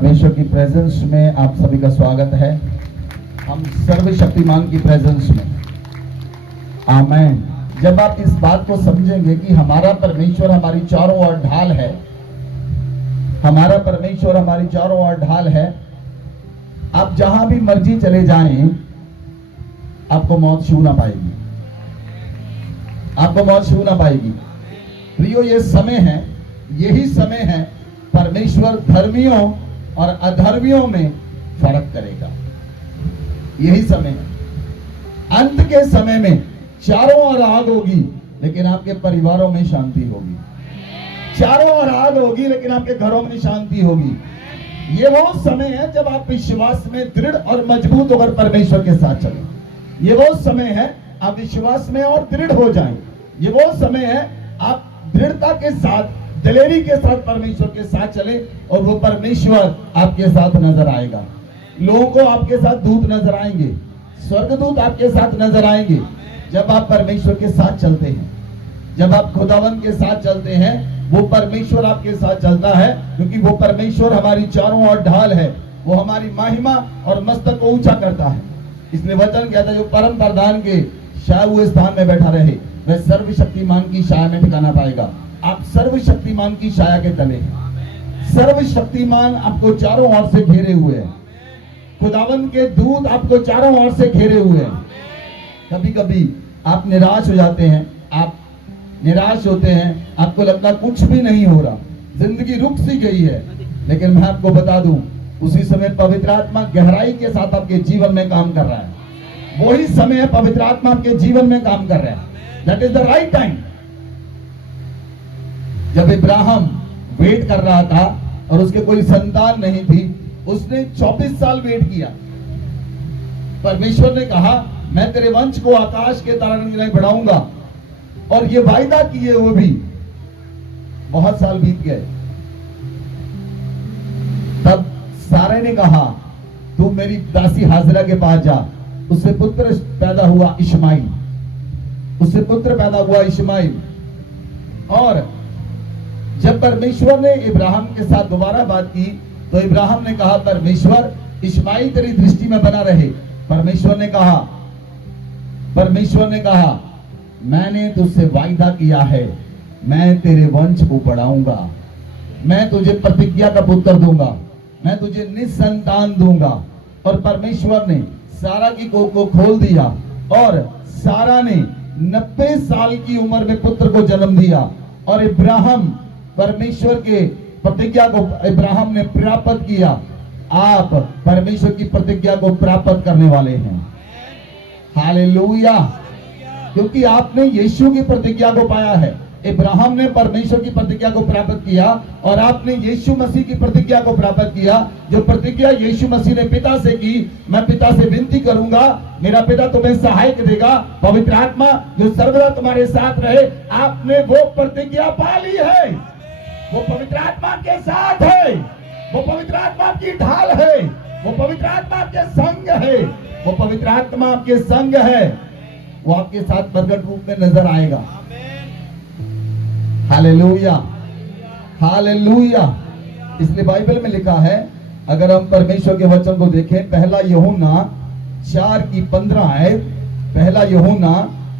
परमेश्वर की प्रेजेंस में आप सभी का स्वागत है। हम सर्वशक्तिमान की प्रेजेंस में, आमेन। जब आप इस बात को समझेंगे कि हमारा परमेश्वर हमारी चारों ओर ढाल है, हमारा परमेश्वर हमारी चारों ओर ढाल है, आप जहां भी मर्जी चले जाएं, आपको मौत छू ना पाएगी, आपको मौत छू ना पाएगी। प्रियो, ये समय है, यही समय है परमेश्वर धर्मियों और अधर्मियों में फर्क करेगा। यही समय है। अंत के समय में चारों ओर आग होगी लेकिन आपके परिवारों में शांति होगी। चारों ओर आग होगी लेकिन आपके घरों में शांति होगी। ये वो समय है जब आप विश्वास में दृढ़ और मजबूत होकर परमेश्वर के साथ चलें। ये वो समय है आप विश्वास में और दृढ़ हो जाएं। ये वो समय है आप दृढ़ता के साथ, दिलेरी के साथ परमेश्वर के साथ चले और वो परमेश्वर आपके साथ नजर आएगा। लोगों को आपके साथ दूत नजर आएंगे, स्वर्गदूत आपके साथ नजर आएंगे। जब आप परमेश्वर के साथ चलते हैं, जब आप खुदावन के साथ चलते हैं, वो परमेश्वर आपके साथ चलता है, क्योंकि वो परमेश्वर हमारी चारों ओर ढाल है। वो हमारी महिमा और मस्तक को ऊंचा करता है। इसलिए वचन कहता है, जो परम प्रधान के छाए हुए स्थान में बैठा रहे वह सर्वशक्तिमान की छाया में ठिकाना पाएगा। आप सर्वशक्तिमान की छाया के तले हैं। सर्वशक्तिमान आपको चारों ओर से घेरे हुए हैं। खुदावन के दूत आपको चारों ओर से घेरे हुए हैं। कभी कभी आप निराश हो जाते हैं, आप निराश होते हैं, आपको लगता कुछ भी नहीं हो रहा, जिंदगी रुक सी गई है। लेकिन मैं आपको बता दूं, उसी समय पवित्र आत्मा गहराई के साथ आपके जीवन में काम कर रहा है। वही समय है पवित्र आत्मा आपके जीवन में काम कर रहा है। That is the right time. जब इब्राहिम वेट कर रहा था और उसके कोई संतान नहीं थी, उसने 24 साल वेट किया। परमेश्वर ने कहा, मैं तेरे वंश को आकाश के तारों की तरह बढ़ाऊंगा, और ये वायदा किए हुए भी बहुत साल बीत गए। तब सारे ने कहा, तू मेरी दासी हाजरा के पास जा। उससे पुत्र पैदा हुआ इश्माइल, उससे पुत्र पैदा हुआ इश्माइल। और जब परमेश्वर ने इब्राहिम के साथ दोबारा बात की तो इब्राहिम ने कहा, परमेश्वर इश्माइल तेरी दृष्टि में बना रहे। परमेश्वर ने कहा, मैंने तुझसे वायदा किया है, मैं तेरे वंश को बढ़ाऊंगा, मैं तुझे प्रतिज्ञा का पुत्र दूंगा, मैं तुझे निसंतान दूंगा। और परमेश्वर ने सारा की कोख को खोल दिया और सारा ने 90 साल की उम्र में पुत्र को जन्म दिया। और इब्राहिम परमेश्वर के प्रतिज्ञा को इब्राहिम ने प्राप्त किया। आप परमेश्वर की प्रतिज्ञा को प्राप्त करने वाले हैं। हालेलुया। क्योंकि आपने यीशु की प्रतिज्ञा को पाया है। इब्राहिम ने परमेश्वर की प्रतिज्ञा को प्राप्त किया और आपने यीशु मसीह की प्रतिज्ञा को प्राप्त किया। जो प्रतिज्ञा यीशु मसीह ने पिता से की, मैं पिता से विनती करूंगा, मेरा पिता तुम्हें सहायक देगा, पवित्र आत्मा जो सर्वदा तुम्हारे साथ रहे। आपने वो प्रतिज्ञा पा ली है। वो पवित्र आत्मा के साथ है, वो पवित्र आत्मा आपकी ढाल है, वो पवित्र आत्मा आपके संग है, वो पवित्र आत्मा आपके संग है। वो आपके साथ प्रकट रूप में नजर आएगा। Hallelujah, hallelujah. इसलिए बाइबल में लिखा है, अगर हम परमेश्वर के वचन को देखें, पहला यूहन्ना 4:15 आयत, पहला यूहन्ना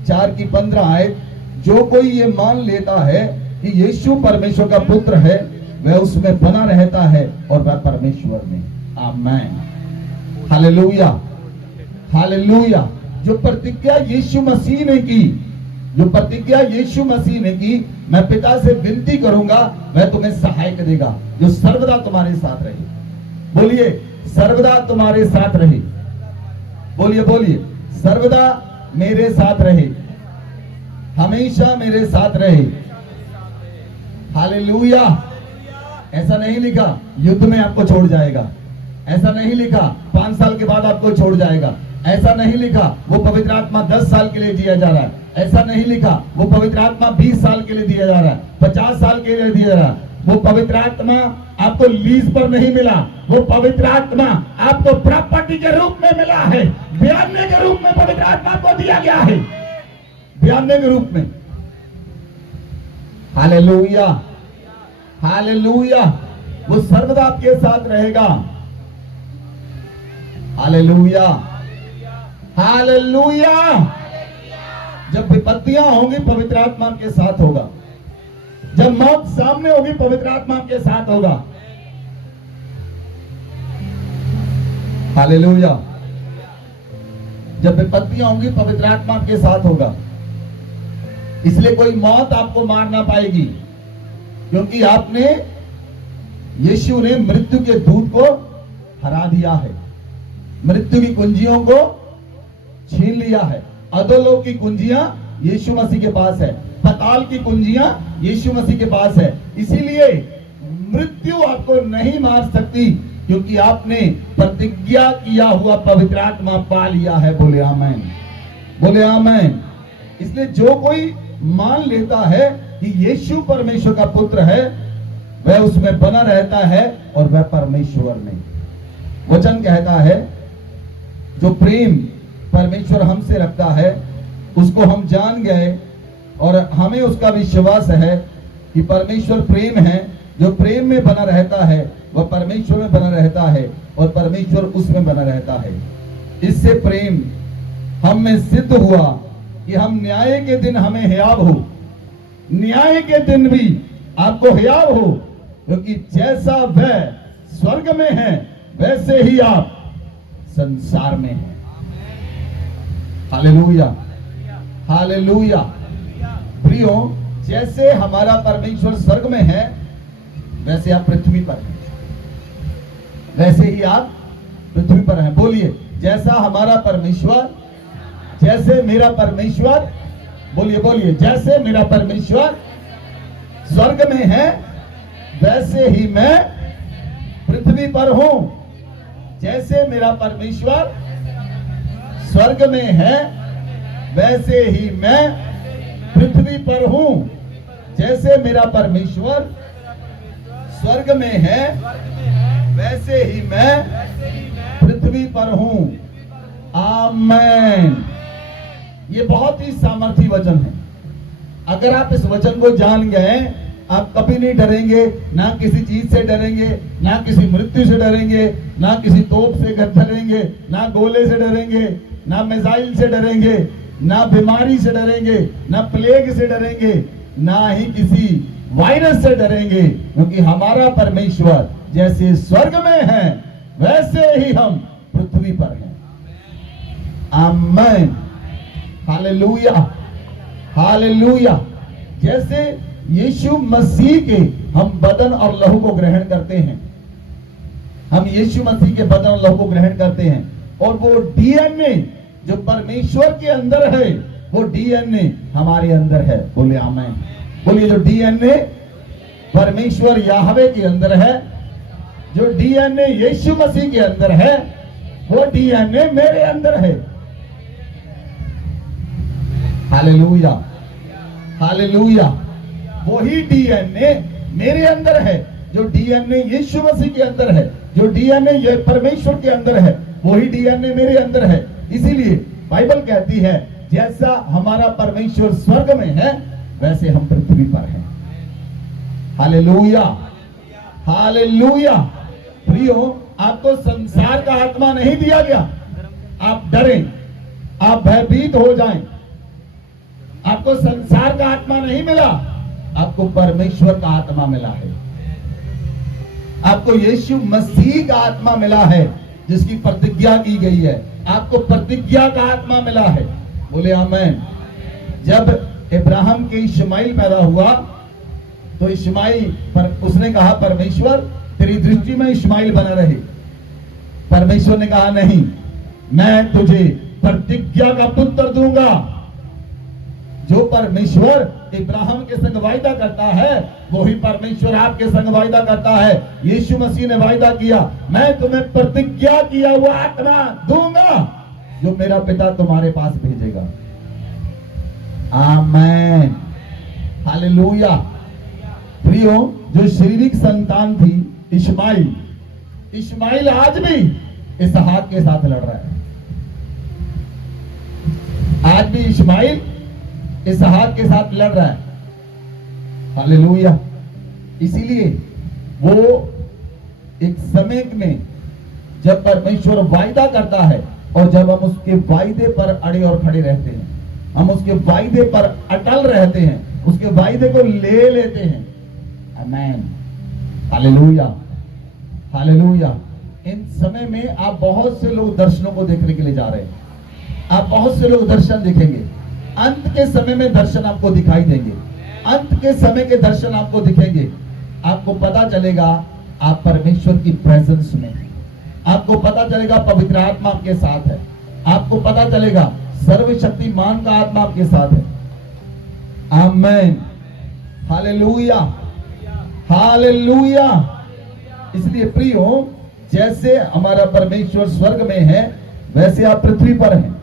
4:15 आयत, जो कोई ये मान लेता है कि यीशु परमेश्वर का पुत्र है, वह उसमें बना रहता है और वह परमेश्वर में। आमेन। हालेलुया, हालेलुया। जो प्रतिज्ञा यीशु मसीह ने की, जो प्रतिज्ञा यीशु मसीह ने की, मैं पिता से विनती करूंगा, वह तुम्हें सहायक देगा, जो सर्वदा तुम्हारे साथ रहे। बोलिए, सर्वदा तुम्हारे साथ रहे। बोलिए, बोलिए, सर्वदा मेरे साथ रहे, हमेशा मेरे साथ रहे। हालेलुया। ऐसा नहीं लिखा युद्ध में आपको छोड़ जाएगा, ऐसा नहीं लिखा 5 साल के बाद आपको छोड़ जाएगा, ऐसा नहीं लिखा वो पवित्र आत्मा 10 साल के लिए दिया जा रहा है, ऐसा नहीं लिखा वो पवित्र आत्मा 20 साल के लिए दिया जा रहा है, 50 साल के लिए दिया जा रहा है। वो पवित्र आत्मा आपको लीज पर नहीं मिला, वो पवित्र आत्मा आपको प्रॉपर्टी के रूप में मिला है, बयाने के रूप में पवित्र आत्मा को दिया गया है, बयाने के रूप में। Hallelujah, hallelujah. वो सर्वदा आपके साथ रहेगा। Hallelujah, hallelujah. जब विपत्तियां होंगी पवित्र आत्मा के साथ होगा, जब मौत सामने होगी पवित्र आत्मा के साथ होगा। हालेलुया। जब विपत्तियां होंगी पवित्र आत्मा के साथ होगा। इसलिए कोई मौत आपको मार ना पाएगी, क्योंकि आपने, यीशु ने मृत्यु के दूत को हरा दिया है, मृत्यु की कुंजियों को छीन लिया है। अधोलोक की कुंजियां यीशु मसीह के पास है, पाताल की कुंजियां यीशु मसीह के पास है। इसीलिए मृत्यु आपको नहीं मार सकती, क्योंकि आपने प्रतिज्ञा किया हुआ पवित्र आत्मा पा लिया है। बोले आमेन, बोले आमेन। इसलिए जो कोई मान लेता है कि यीशु परमेश्वर का पुत्र है, वह उसमें बना रहता है और वह परमेश्वर में। वचन कहता है, जो प्रेम परमेश्वर हमसे रखता है उसको हम जान गए, और हमें उसका विश्वास है कि परमेश्वर प्रेम है। जो प्रेम में बना रहता है वह परमेश्वर में बना रहता है और परमेश्वर उसमें बना रहता है। इससे प्रेम हम में सिद्ध हुआ कि हम न्याय के दिन हमें हियाव हो, न्याय के दिन भी आपको हियाव हो, क्योंकि जैसा वह स्वर्ग में है वैसे ही आप संसार में हैं। Hallelujah, hallelujah. प्रियो, जैसे हमारा परमेश्वर स्वर्ग में है वैसे आप पृथ्वी पर हैं, वैसे ही आप पृथ्वी पर हैं। बोलिए, जैसा हमारा परमेश्वर, जैसे मेरा परमेश्वर, बोलिए बोलिए, जैसे मेरा परमेश्वर स्वर्ग में है वैसे ही मैं पृथ्वी पर हूं। जैसे मेरा परमेश्वर स्वर्ग में है वैसे ही मैं पृथ्वी पर हूं। जैसे मेरा परमेश्वर स्वर्ग में है वैसे ही मैं पृथ्वी पर हूं। आमेन। ये बहुत ही सामर्थी वचन है। अगर आप इस वचन को जान गए, आप कभी नहीं डरेंगे, ना किसी चीज से डरेंगे, ना किसी मृत्यु से डरेंगे, ना किसी तोप से डरेंगे, ना गोले से डरेंगे, ना मिसाइल से डरेंगे, ना बीमारी से डरेंगे, ना प्लेग से डरेंगे, ना ही किसी वायरस से डरेंगे, क्योंकि हमारा परमेश्वर जैसे स्वर्ग में है वैसे ही हम पृथ्वी पर हैं। आमेन, हालेलुया, हालेलुया। जैसे यीशु मसीह के हम बदन और लहू को ग्रहण करते हैं, हम यीशु मसीह के बदन और लहू को ग्रहण करते हैं, और वो डीएनए जो परमेश्वर के अंदर है वो डीएनए हमारे अंदर है। बोले आमेन। बोलिए, जो डीएनए परमेश्वर याहवे के अंदर है, जो डीएनए यीशु मसीह के अंदर है, वो डीएनए मेरे अंदर है। Hallelujah, hallelujah. वही डीएनए मेरे अंदर है, जो डीएनए यीशु मसीह के अंदर है, जो डीएनए परमेश्वर के अंदर है, वही डीएनए मेरे अंदर है। इसीलिए बाइबल कहती है, जैसा हमारा परमेश्वर स्वर्ग में है वैसे हम पृथ्वी पर हैं। Hallelujah, hallelujah. प्रियो, आपको संसार का आत्मा नहीं दिया गया, आप डरें, आप भयभीत हो जाएं। आपको संसार का आत्मा नहीं मिला, आपको परमेश्वर का आत्मा मिला है। आपको यीशु मसीह का आत्मा मिला है, जिसकी प्रतिज्ञा की गई है। आपको प्रतिज्ञा का आत्मा मिला है। बोले आमेन। जब इब्राहिम के इश्माइल पैदा हुआ तो इश्माइल पर उसने कहा, परमेश्वर तेरी दृष्टि में इश्माइल बना रहे। परमेश्वर ने कहा, नहीं, मैं तुझे प्रतिज्ञा का पुत्र दूंगा। जो परमेश्वर इब्राहिम के संग वायदा करता है वही परमेश्वर आपके संग वायदा करता है। यीशु मसीह ने वायदा किया, मैं तुम्हें प्रतिज्ञा किया हुआ आत्मा दूंगा जो मेरा पिता तुम्हारे पास भेजेगा। आमेन, हालेलुया। प्रियो, जो शारीरिक संतान थी इश्माइल आज भी इसहाक के साथ लड़ रहा है। आज भी इश्माइल इसहाक के साथ लड़ रहा है। हालेलुया। इसीलिए वो एक समय में जब परमेश्वर वायदा करता है और जब हम उसके वायदे पर अड़े और खड़े रहते हैं, हम उसके वायदे पर अटल रहते हैं, उसके वायदे को ले लेते हैं। आमीन, हालेलुया, हालेलुया। इन समय में आप बहुत से लोग दर्शनों को देखने के लिए जा रहे हैं। आप बहुत से लोग दर्शन देखेंगे। अंत के समय में दर्शन आपको दिखाई देंगे। अंत के समय के दर्शन आपको दिखेंगे। आपको पता चलेगा आप परमेश्वर की प्रेजेंस में हैं। आपको पता चलेगा पवित्र आत्मा आपके साथ है। आपको पता चलेगा सर्वशक्तिमान का आत्मा आपके साथ है। आमीन, हालेलुया, हालेलुया। इसलिए प्रियो, जैसे हमारा परमेश्वर स्वर्ग में है वैसे आप पृथ्वी पर हैं।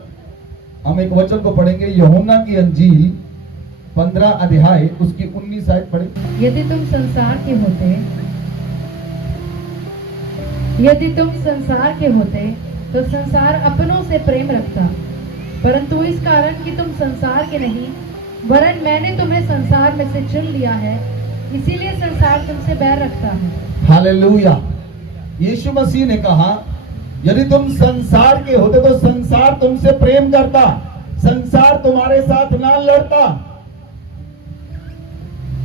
हम एक वचन को पढ़ेंगे, यूहन्ना की अंजील 15 अध्याय उसकी 19 आयत पढ़े। यदि तुम संसार के होते तो संसार अपनों से प्रेम रखता, परंतु इस कारण कि तुम संसार के नहीं वरन मैंने तुम्हें संसार में से चुन लिया है, इसीलिए संसार तुमसे बैर रखता है। हालेलुया। यीशु मसीह ने कहा यदि तुम संसार के होते तो संसार तुमसे प्रेम करता, संसार तुम्हारे साथ ना लड़ता,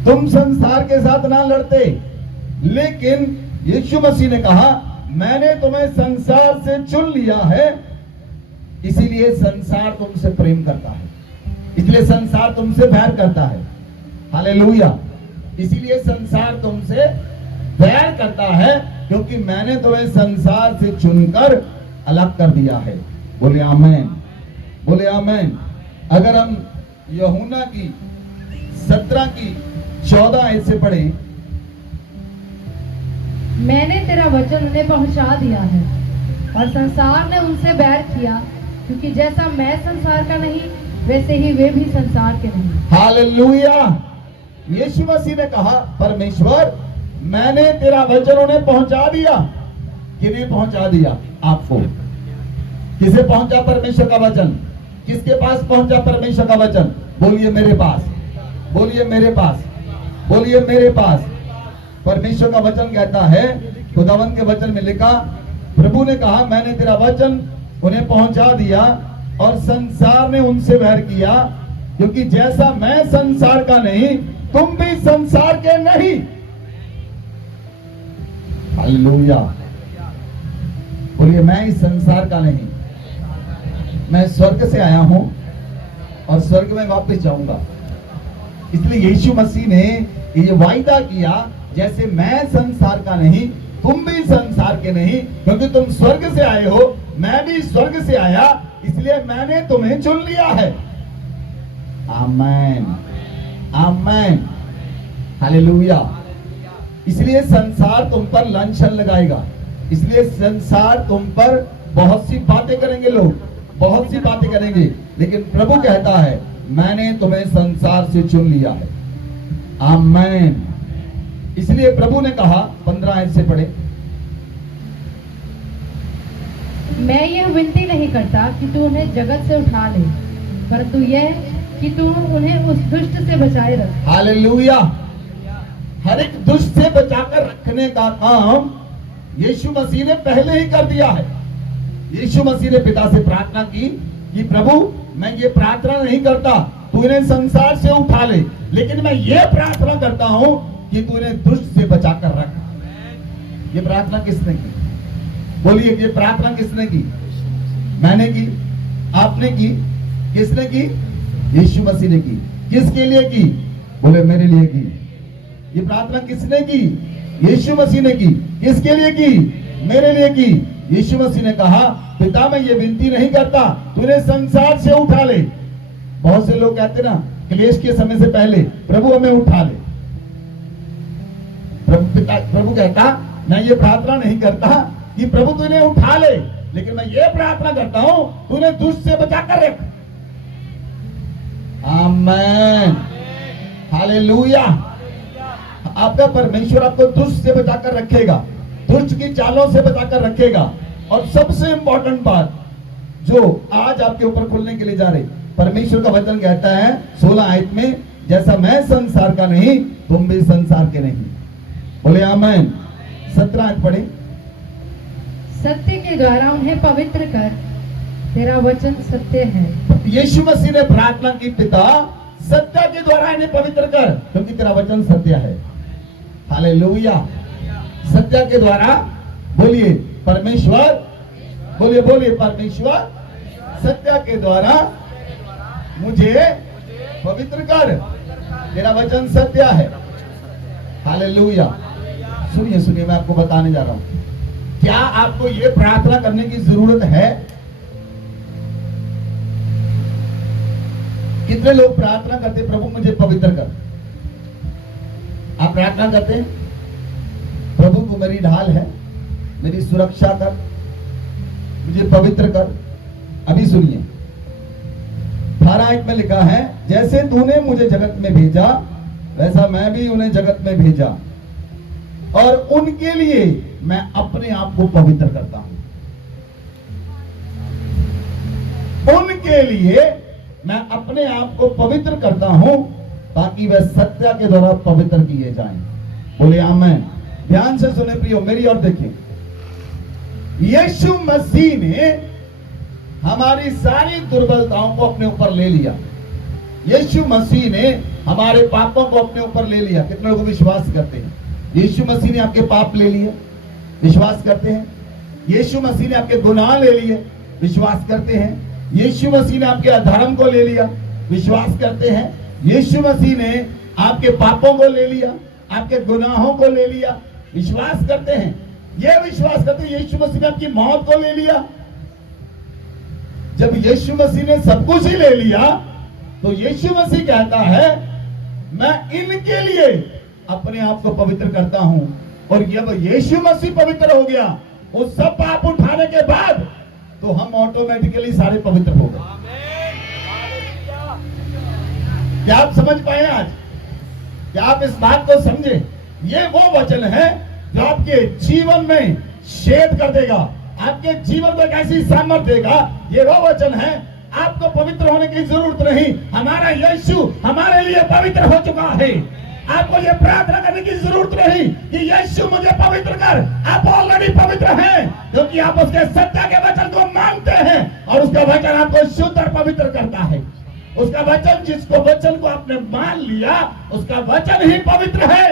तुम संसार के साथ ना लड़ते। लेकिन यीशु मसीह ने कहा मैंने तुम्हें संसार से चुन लिया है, इसीलिए संसार तुमसे प्रेम करता है, इसलिए संसार तुमसे बैर करता है। हालेलुया। इसीलिए संसार तुमसे बैर करता है क्योंकि मैंने तुम्हें संसार से चुनकर अलग कर दिया है। बोले आमीन, बोले आमीन। अगर हम यूहन्ना की 17 की 14 आयत से पढ़ें, मैंने तेरा वचन उन्हें पहुंचा दिया है और संसार ने उनसे बैर किया, क्योंकि जैसा मैं संसार का नहीं वैसे ही वे भी संसार के नहीं। हालेलुया। यीशु मसीह ने कहा परमेश्वर मैंने तेरा वचन उन्हें पहुंचा दिया। किन्हें पहुंचा दिया? आपको। किसे पहुंचा परमेश्वर का वचन? किसके पास पहुंचा परमेश्वर का वचन? बोलिए मेरे पास, बोलिए मेरे पास, बोलिए मेरे पास। परमेश्वर का वचन कहता है, खुदावंत के वचन में लिखा, प्रभु ने कहा मैंने तेरा वचन उन्हें पहुंचा दिया और संसार ने उनसे बैर किया, क्योंकि जैसा मैं संसार का नहीं तुम भी संसार के नहीं। हालेलुया। बोलिए मैं इस संसार का नहीं, मैं स्वर्ग से आया हूं और स्वर्ग में वापस जाऊंगा। इसलिए यीशु मसीह ने ये वायदा किया जैसे मैं संसार का नहीं तुम भी संसार के नहीं, क्योंकि तुम स्वर्ग से आए हो, मैं भी स्वर्ग से आया, इसलिए मैंने तुम्हें चुन लिया है। आमीन, आमीन, हालेलुया। इसलिए संसार तुम पर लांछन लगाएगा, इसलिए संसार तुम पर बहुत सी बातें करेंगे, लोग बहुत सी बातें करेंगे, लेकिन प्रभु कहता है मैंने तुम्हें संसार से चुन लिया है। आमीन। इसलिए प्रभु ने कहा 15 आयत से पढ़े, मैं यह विनती नहीं करता कि तू उन्हें जगत से उठा ले, परंतु यह कि तू उन्हें उस दुष्ट से बचाए रख। हालेलुया। हर एक दुष्ट से बचाकर रखने का काम यीशु मसीह ने पहले ही कर दिया है। यीशु मसीह ने पिता से प्रार्थना की कि प्रभु मैं ये प्रार्थना नहीं करता तू इन्हें संसार से उठा ले, लेकिन मैं ये प्रार्थना करता हूं कि तू इन्हें दुष्ट से बचाकर रख। ये प्रार्थना किसने की? बोलिए ये प्रार्थना किसने की? मैंने की, आपने की, किसने की? यीशु मसीह ने की। किसके लिए की? बोले मेरे लिए की। ये प्रार्थना किसने की? यीशु मसीह ने की। किसके लिए की? मेरे लिए की। यीशु मसीह ने कहा पिता मैं ये विनती नहीं करता तूने संसार से उठा ले। बहुत से लोग कहते ना क्लेश के समय से पहले प्रभु हमें उठा ले। प्रभु कहता मैं ये प्रार्थना नहीं करता कि प्रभु तूने उठा ले, लेकिन मैं ये प्रार्थना करता हूं तूने दुष्ट से बचाकर रख। आमीन, हालेलुया। आपका परमेश्वर आपको दुष्ट से बचाकर रखेगा, दुष्ट की चालों से बचाकर रखेगा। और सबसे इंपॉर्टेंट बात जो आज आपके ऊपर खुलने के लिए जा रही, परमेश्वर का वचन कहता है 16 आयत में, जैसा मैं संसार का नहीं तुम भी संसार के नहीं। बोले आमीन। 17 आयत पढ़े, सत्य के द्वारा उन्हें पवित्र कर, तेरा वचन सत्य है। यीशु मसीह ने प्रार्थना की, पिता सत्य के द्वारा इन्हें पवित्र कर, क्योंकि तेरा वचन सत्य है। हालेलुया। सत्य के द्वारा, बोलिए परमेश्वर, बोलिए बोलिए परमेश्वर, सत्य के द्वारा मुझे पवित्र कर, तेरा वचन सत्य है। हालेलुया। सुनिए सुनिए, मैं आपको बताने जा रहा हूं, क्या आपको ये प्रार्थना करने की जरूरत है? कितने लोग प्रार्थना करते, प्रभु मुझे पवित्र कर? आप प्रार्थना करते हैं, प्रभु तू मेरी ढाल है, मेरी सुरक्षा कर, मुझे पवित्र कर। अभी सुनिए, 18 में लिखा है, जैसे तूने मुझे जगत में भेजा वैसा मैं भी उन्हें जगत में भेजा, और उनके लिए मैं अपने आप को पवित्र करता हूं। उनके लिए मैं अपने आप को पवित्र करता हूं, ताकि वह सत्य के द्वारा पवित्र किए जाएं। बोले आमीन। ध्यान से सुने प्रियो, मेरी ओर देखिए। यीशु मसीह ने हमारी सारी दुर्बलताओं को अपने ऊपर ले लिया। यीशु मसीह ने हमारे पापों को अपने ऊपर ले लिया। कितने लोग विश्वास करते हैं? यीशु मसीह ने आपके पाप ले लिए, विश्वास करते हैं? यीशु मसीह ने आपके गुनाह ले लिए, विश्वास करते हैं? यीशु मसीह ने आपके अधर्म को ले लिया, विश्वास करते हैं? यीशु मसीह ने आपके पापों को ले लिया, आपके गुनाहों को ले लिया, विश्वास करते हैं? ये विश्वास करते हैं यीशु मसीह ने आपकी मौत को ले लिया। जब यीशु मसीह ने सब कुछ ही ले लिया, तो यीशु मसीह कहता है, मैं इनके लिए अपने आप को पवित्र करता हूं। और जब यीशु मसीह पवित्र हो गया, वो सब पाप उठाने के बाद, तो हम ऑटोमेटिकली सारे पवित्र हो गए। क्या आप समझ पाए आज? क्या आप इस बात को समझे? ये वो वचन है जो आपके जीवन में छेद कर देगा, आपके जीवन में कैसी सामर्थ्य देगा। ये वो वचन है, आपको पवित्र होने की जरूरत नहीं, हमारा यीशु हमारे लिए पवित्र हो चुका है। आपको ये प्रार्थना करने की जरूरत नहीं कि यीशु मुझे पवित्र कर, आप ऑलरेडी पवित्र हैं, क्योंकि आप उसके सत्य के वचन को मानते हैं, और उसका वचन आपको शुद्ध और पवित्र करता है। उसका वचन, जिसको वचन को आपने मान लिया, उसका वचन ही पवित्र है,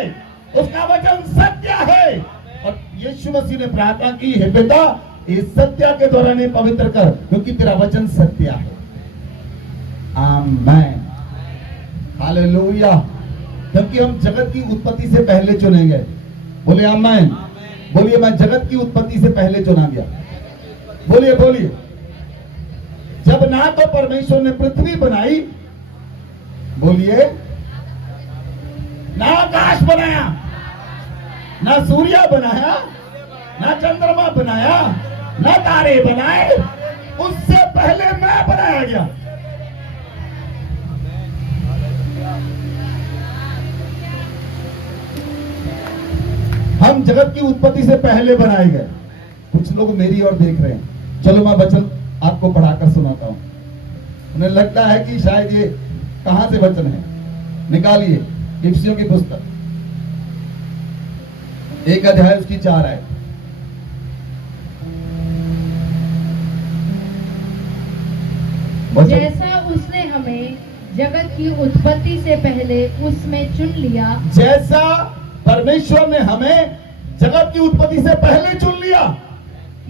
उसका वचन सत्य है। और यीशु मसीह ने प्रार्थना की, हे पिता इस सत्य के द्वारा ने पवित्र कर, क्योंकि तेरा वचन सत्य है। आमीन। हालेलुया। क्योंकि हम जगत की उत्पत्ति से पहले चुने गए। बोले आमीन। बोलिए, मैं जगत की उत्पत्ति से पहले चुना गया। बोलिए बोलिए। जब ना तो परमेश्वर ने पृथ्वी बनाई, बोलिए, ना आकाश बनाया, ना सूर्य बनाया, ना चंद्रमा बनाया, ना तारे बनाए, उससे पहले मैं बनाया गया। हम जगत की उत्पत्ति से पहले बनाए गए। कुछ लोग मेरी ओर देख रहे हैं, चलो मैं वचन आपको पढ़ाकर सुनाता हूं। उन्हें लगता है कि शायद ये कहां से वचन है। निकालिए इफिसियों की पुस्तक, 1 अध्याय उसकी 4 आयत। जैसा उसने हमें जगत की उत्पत्ति से पहले उसमें चुन लिया, जैसा परमेश्वर ने हमें जगत की उत्पत्ति से पहले चुन लिया।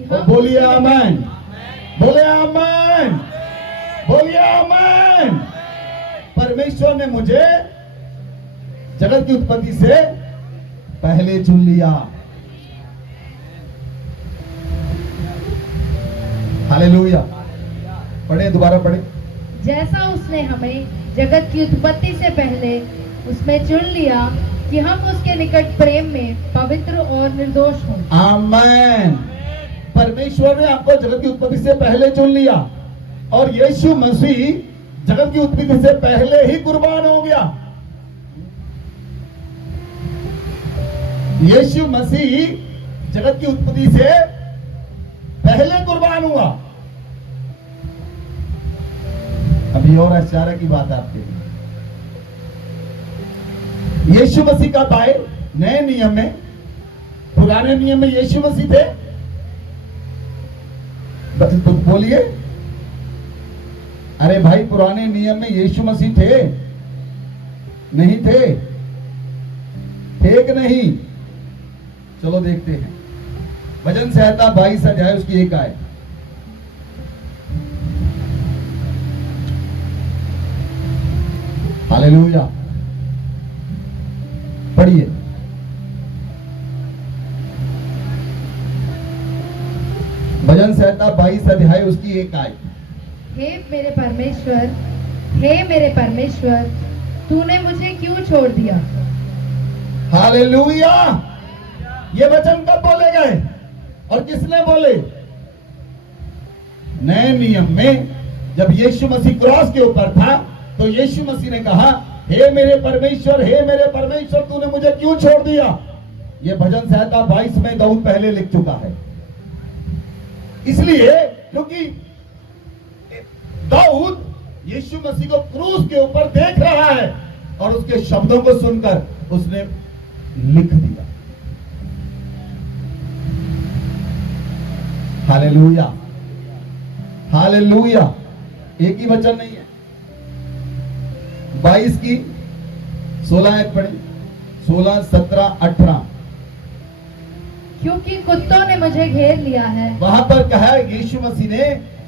तो बोलिए आमीन। बोले आमीन। बोलिए आमीन। परमेश्वर ने मुझे जगत की उत्पत्ति से पहले चुन लिया। हालेलुया। पढ़े, दोबारा पढ़े। जैसा उसने हमें जगत की उत्पत्ति से पहले उसमें चुन लिया कि हम उसके निकट प्रेम में पवित्र और निर्दोष हों। आमीन। परमेश्वर ने आपको जगत की उत्पत्ति से पहले चुन लिया, और यीशु मसीह जगत की उत्पत्ति से पहले ही कुर्बान हो गया। यीशु मसीह जगत की उत्पत्ति से पहले कुर्बान हुआ। अभी और आश्चर्य की बात आपके लिए, यीशु मसीह कब आए? नए नियम में। पुराने नियम में यीशु मसीह थे, तो बोलिए, अरे भाई पुराने नियम में यीशु मसीह थे नहीं थे? थे कि नहीं? चलो देखते हैं। भजन संहिता 22 अध्याय उसकी 1 आयत। हालेलुया, पढ़िए। भजन संहिता 22 अध्याय उसकी 1 आयत। हे मेरे परमेश्वर, तूने मुझे क्यों छोड़ दिया? हालेलुया। ये वचन कब बोले गए और किसने बोले? नए नियम में जब यीशु मसीह क्रॉस के ऊपर था तो यीशु मसीह ने कहा, हे मेरे परमेश्वर, तूने मुझे क्यों छोड़ दिया? ये भजन संहिता 22 में दाऊद पहले लिख चुका है। इसलिए क्योंकि दाऊद यीशु मसीह को क्रूस के ऊपर देख रहा है और उसके शब्दों को सुनकर उसने लिख दिया। Hallelujah, hallelujah. एक ही वचन नहीं है, 22 की 16 आयत पढ़े, 16, 17, 18। क्योंकि कुत्तों ने मुझे घेर लिया है। वहां पर कहा है यीशु मसीह ने,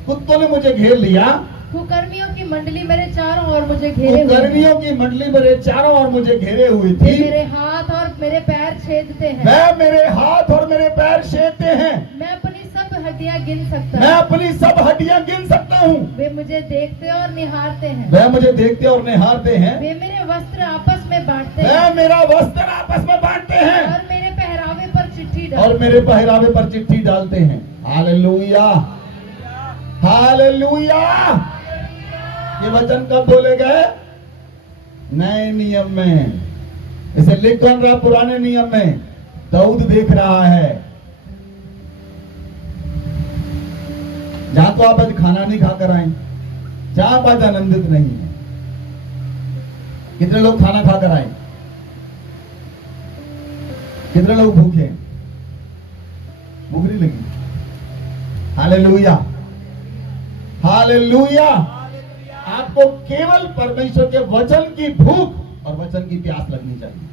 कुत्तों ने मुझे घेर लिया। कुकर्मियों की मंडली मेरे चारों ओर मुझे घेरे हुए हैं। कुकर्मियों की मंडली मेरे चारों ओर मुझे घेरे हुई वे थी। मेरे हाथ और मेरे पैर छेदते हैं। वह मेरे हाथ और मेरे पैर छेदते हैं। मैं अपनी सब हड्डियां गिन सकता मैं हूँ। अपनी सब हड्डियां गिन सकता हूँ। वे मुझे देखते और निहारते हैं। वह मुझे देखते और निहारते हैं। वे मेरे वस्त्र आपस में बांटते वह हैं मेरा वस्त्र आपस में बांटते हैं और मेरे पहरावे पर चिट्ठी और डालते मेरे पहरावे पर चिट्ठी डालते हैं। Hallelujah, hallelujah. ये वचन कब बोले गए? नए नियम में। इसे लिख कौन रहा? पुराने नियम में दाऊद देख रहा है। जहां तो आप आज खाना नहीं खाकर आए, जहां आप आज आनंदित नहीं है। कितने लोग खाना खाकर आए? कितने लोग भूखे हैं? भूख नहीं लगी? Hallelujah, hallelujah. आपको केवल परमेश्वर के वचन की भूख और वचन की प्यास लगनी चाहिए।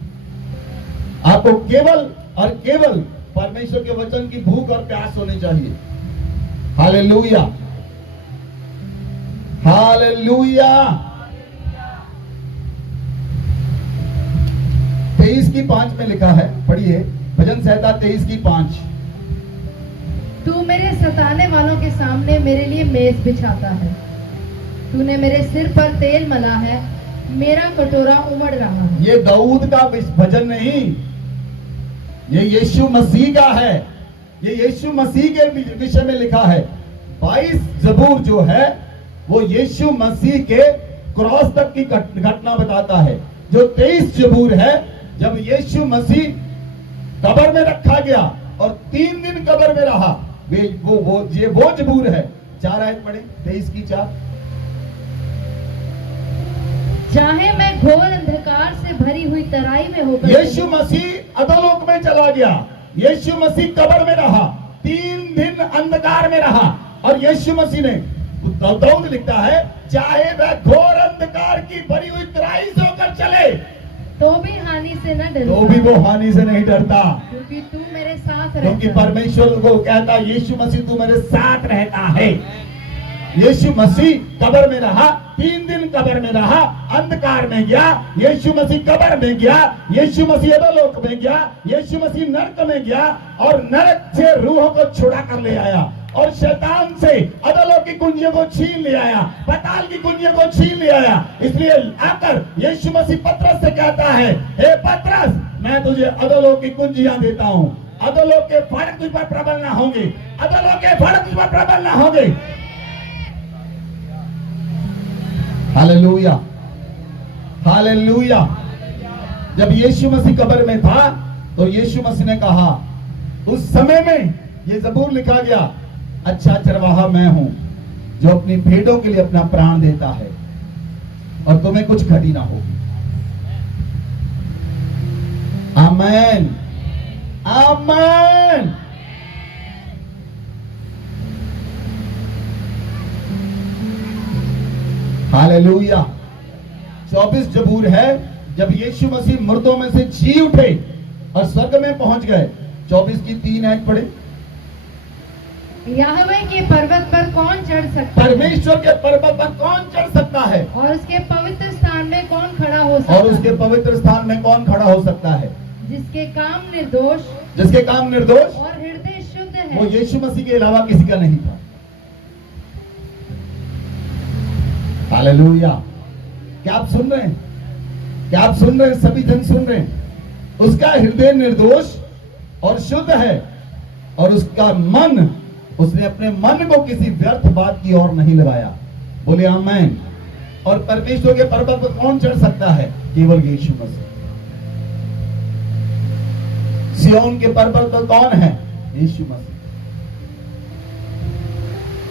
आपको केवल और केवल परमेश्वर के वचन की भूख और प्यास होनी चाहिए। Hallelujah, hallelujah. 23:5 में लिखा है, पढ़िए। भजन संहिता 23:5। तू मेरे सताने वालों के सामने मेरे लिए मेज बिछाता है। तूने मेरे सिर पर तेल मला है, मेरा कटोरा उमड़ रहा है। ये दाऊद का भजन नहीं, ये यीशु मसीह का है। ये यीशु मसीह के विषय में लिखा है। 22 जबूर जो है वो यीशु मसीह के क्रॉस तक की घटना बताता है। जो 23 जबूर है, जब यीशु मसीह कब्र में रखा गया और 3 दिन कब्र में रहा, वो जबूर है। 4 आयत पढ़े, 23:4। चाहे मैं घोर अंधकार से भरी हुई तराई में होकर यीशु मसीह अधोलोक में चला गया। यीशु मसीह कब्र में रहा, 3 दिन अंधकार में रहा और यीशु मसीह ने, दाऊद लिखता है, चाहे वह घोर अंधकार की भरी हुई तराई से होकर चले तो भी हानि से न डरता। तो भी वो हानि से नहीं डरता, क्योंकि तू मेरे साथ क्योंकि रहता है। परमेश्वर को कहता, यीशु मसीह तू मेरे साथ रहता है। यीशु मसीह कब्र में रहा, 3 दिन कब्र में रहा, अंधकार में गया। यीशु मसीह कब्र में गया, यीशु मसीह अधोलोक में गया, यीशु मसीह नरक में गया और नरक से रूहों को छुड़ा कर ले आया और शैतान से अधोलोक की कुंजियों को छीन ले आया, पाताल की कुंजियों को छीन ले आया। इसलिए आकर यीशु मसीह पतरस से कहता है, हे पतरस, मैं तुझे अधोलोक की कुंजियां देता हूं। अधोलोक के फाटक तुझ पर प्रबल ना होंगे, अधोलोक के फाटक तुझ पर प्रबल ना होंगे। Hallelujah, hallelujah. जब यीशु मसीह कब्र में था तो यीशु मसीह ने कहा, उस समय में ये जबूर लिखा गया, अच्छा चरवाहा मैं हूं जो अपनी भेड़ों के लिए अपना प्राण देता है और तुम्हें कुछ घटी ना होगी। आमेन, आमेन। हालेलुया। 24 जबूर है जब यीशु मसीह मुर्दों में से जी उठे और स्वर्ग में पहुंच गए। 24 की 3 आयत पढ़े। याहवे के पर्वत पर कौन चढ़ सकता है? परमेश्वर के पर्वत पर कौन चढ़ सकता है? और उसके पवित्र स्थान में कौन खड़ा हो सकता है? और उसके पवित्र स्थान में कौन खड़ा हो सकता है? जिसके काम निर्दोष जिसके काम निर्दोष और हृदय शुद्ध है। वो यीशु मसीह के अलावा किसी का नहीं था। हालेलुया। क्या आप सुन रहे हैं? क्या आप सुन रहे हैं? सभी जन सुन रहे हैं? उसका हृदय निर्दोष और शुद्ध है और उसका मन, उसने अपने मन को किसी व्यर्थ बात की ओर नहीं लगाया। बोले आमीन। और परमेश्वर के पर्वत पर कौन चढ़ सकता है? केवल यीशु मसीह। सिय्योन के पर्वत पर कौन है? यीशु मसीह।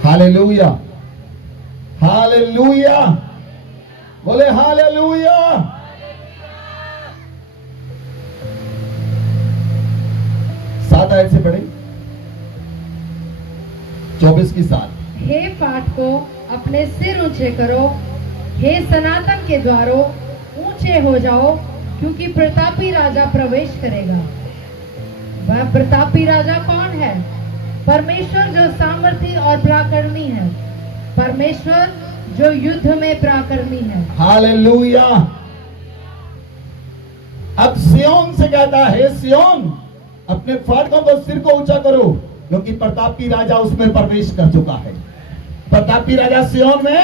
हालेलुया, हालेलुया। बोले हालेलुया। सात आयत से पढ़े। 24 की 7। हे फाटको अपने सिर ऊंचे करो, हे सनातन के द्वारों ऊंचे हो जाओ, क्योंकि प्रतापी राजा प्रवेश करेगा। वह प्रतापी राजा कौन है? परमेश्वर जो सामर्थी और पराक्रमी है, परमेश्वर जो युद्ध में पराक्रमी है। हालेलुया। अब सिय्योन से कहता है, सिय्योन अपने फाटकों को सिर को ऊंचा करो, क्योंकि प्रतापी राजा उसमें प्रवेश कर चुका है। प्रतापी राजा सिय्योन में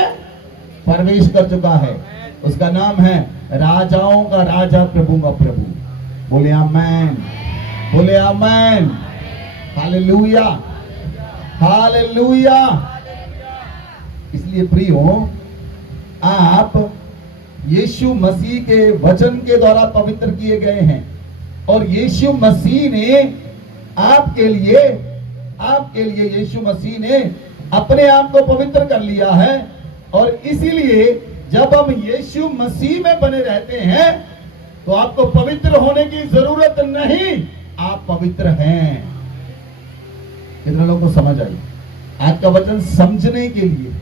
प्रवेश कर चुका है। उसका नाम है राजाओं का राजा, प्रभु का प्रभु। बोले आमीन, बोले आमीन। Hallelujah, hallelujah. इसलिए प्रियो, आप यीशु मसीह के वचन के द्वारा पवित्र किए गए हैं और यीशु मसीह ने आपके लिए यीशु मसीह ने अपने आप को पवित्र कर लिया है। और इसीलिए जब हम यीशु मसीह में बने रहते हैं तो आपको पवित्र होने की जरूरत नहीं, आप पवित्र हैं। कितने लोगों को समझ आई? आज का वचन समझने के लिए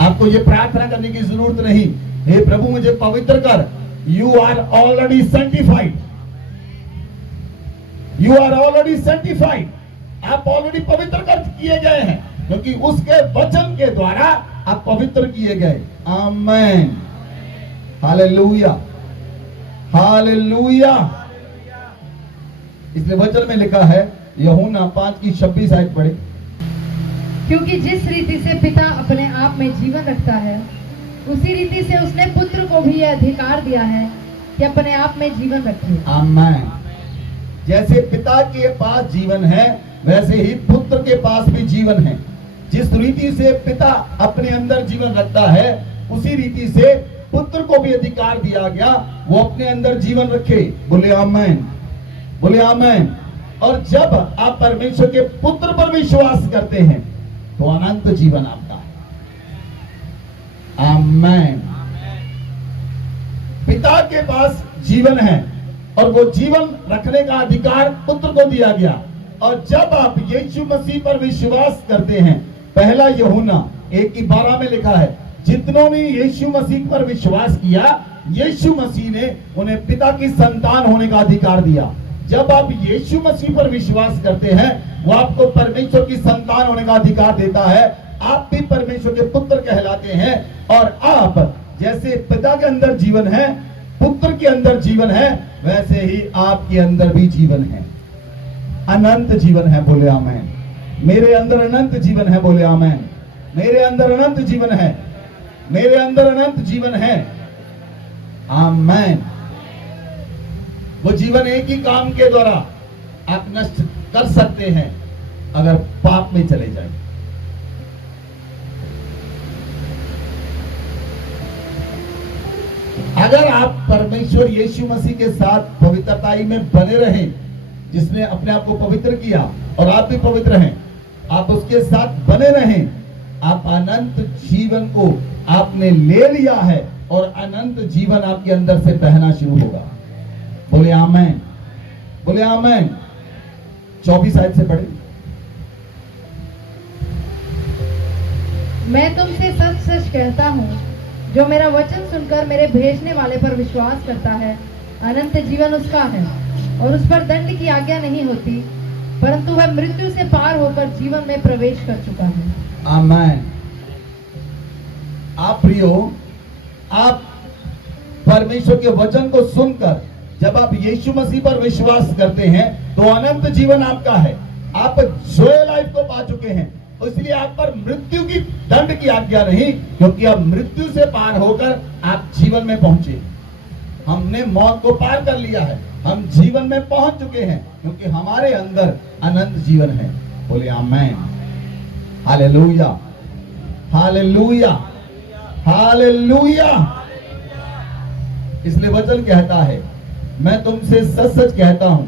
आपको ये प्रार्थना करने की जरूरत नहीं, हे प्रभु मुझे पवित्र कर। You are already sanctified, you are already sanctified. आप ऑलरेडी पवित्र कर किए गए हैं, क्योंकि उसके वचन के द्वारा आप पवित्र किए गए। आमीन, हालेलुया, हालेलुया। इसलिए वचन में लिखा है, यूहन्ना 5 की 26 आयत पढ़े। क्योंकि जिस रीति से पिता अपने आप में जीवन रखता है, उसी रीति से उसने पुत्र को भी यह अधिकार दिया है कि अपने आप में जीवन रखे। आमीन। जैसे पिता के पास जीवन है, वैसे ही पुत्र के पास भी जीवन है। जिस रीति से पिता अपने अंदर जीवन रखता है, उसी रीति से पुत्र को भी अधिकार दिया गया वो अपने अंदर जीवन रखे। बोले आमीन, बोले आमीन। और जब आप परमेश्वर के पुत्र पर विश्वास करते हैं तो अनंत जीवन आपका है। आमीन। पिता के पास जीवन है और वो जीवन रखने का अधिकार पुत्र को दिया गया। और जब आप यीशु मसीह पर विश्वास करते हैं, पहला यूहन्ना 1:12 में लिखा है, जितनों ने यीशु मसीह पर विश्वास किया, यीशु मसीह ने उन्हें पिता की संतान होने का अधिकार दिया। जब आप यीशु मसीह पर विश्वास करते हैं, वो आपको परमेश्वर की संतान होने का अधिकार देता है। आप भी परमेश्वर के पुत्र कहलाते हैं। और आप जैसे पिता के अंदर जीवन है, पुत्र के अंदर जीवन है, वैसे ही आपके अंदर भी जीवन है। अनंत जीवन है। बोले आमीन। मेरे अंदर अनंत जीवन है। बोले आमीन। मेरे अंदर अनंत जीवन है। मेरे अंदर अनंत जीवन है। आमीन। वो जीवन एक ही काम के द्वारा आप नष्ट कर सकते हैं, अगर पाप में चले जाए। अगर आप परमेश्वर यीशु मसीह के साथ पवित्रताई में बने रहें, जिसने अपने आप को पवित्र किया और आप भी पवित्र हैं, आप उसके साथ बने रहें, आप अनंत जीवन को आपने ले लिया है और अनंत जीवन आपके अंदर से बहना शुरू होगा। बोले आमीन, बोले आमीन। 24 आयत से पढ़े। मैं तुमसे सच सच कहता हूँ, जो मेरा वचन सुनकर मेरे भेजने वाले पर विश्वास करता है, अनंत जीवन उसका है और उस पर दंड की आज्ञा नहीं होती, परंतु वह मृत्यु से पार होकर जीवन में प्रवेश कर चुका है। आमीन। आप प्रियो, आप परमेश्वर के वचन को सुनकर जब आप यीशु मसीह पर विश्वास करते हैं तो अनंत जीवन आपका है। आप जोए लाइफ को पा चुके हैं, इसलिए आप पर मृत्यु की दंड की आज्ञा नहीं, क्योंकि अब मृत्यु से पार होकर आप जीवन में पहुंचे। हमने मौत को पार कर लिया है, हम जीवन में पहुंच चुके हैं, क्योंकि हमारे अंदर अनंत जीवन है। बोले आमीन। Hallelujah, hallelujah, hallelujah. इसलिए वचन कहता है, मैं तुमसे सच सच कहता हूं,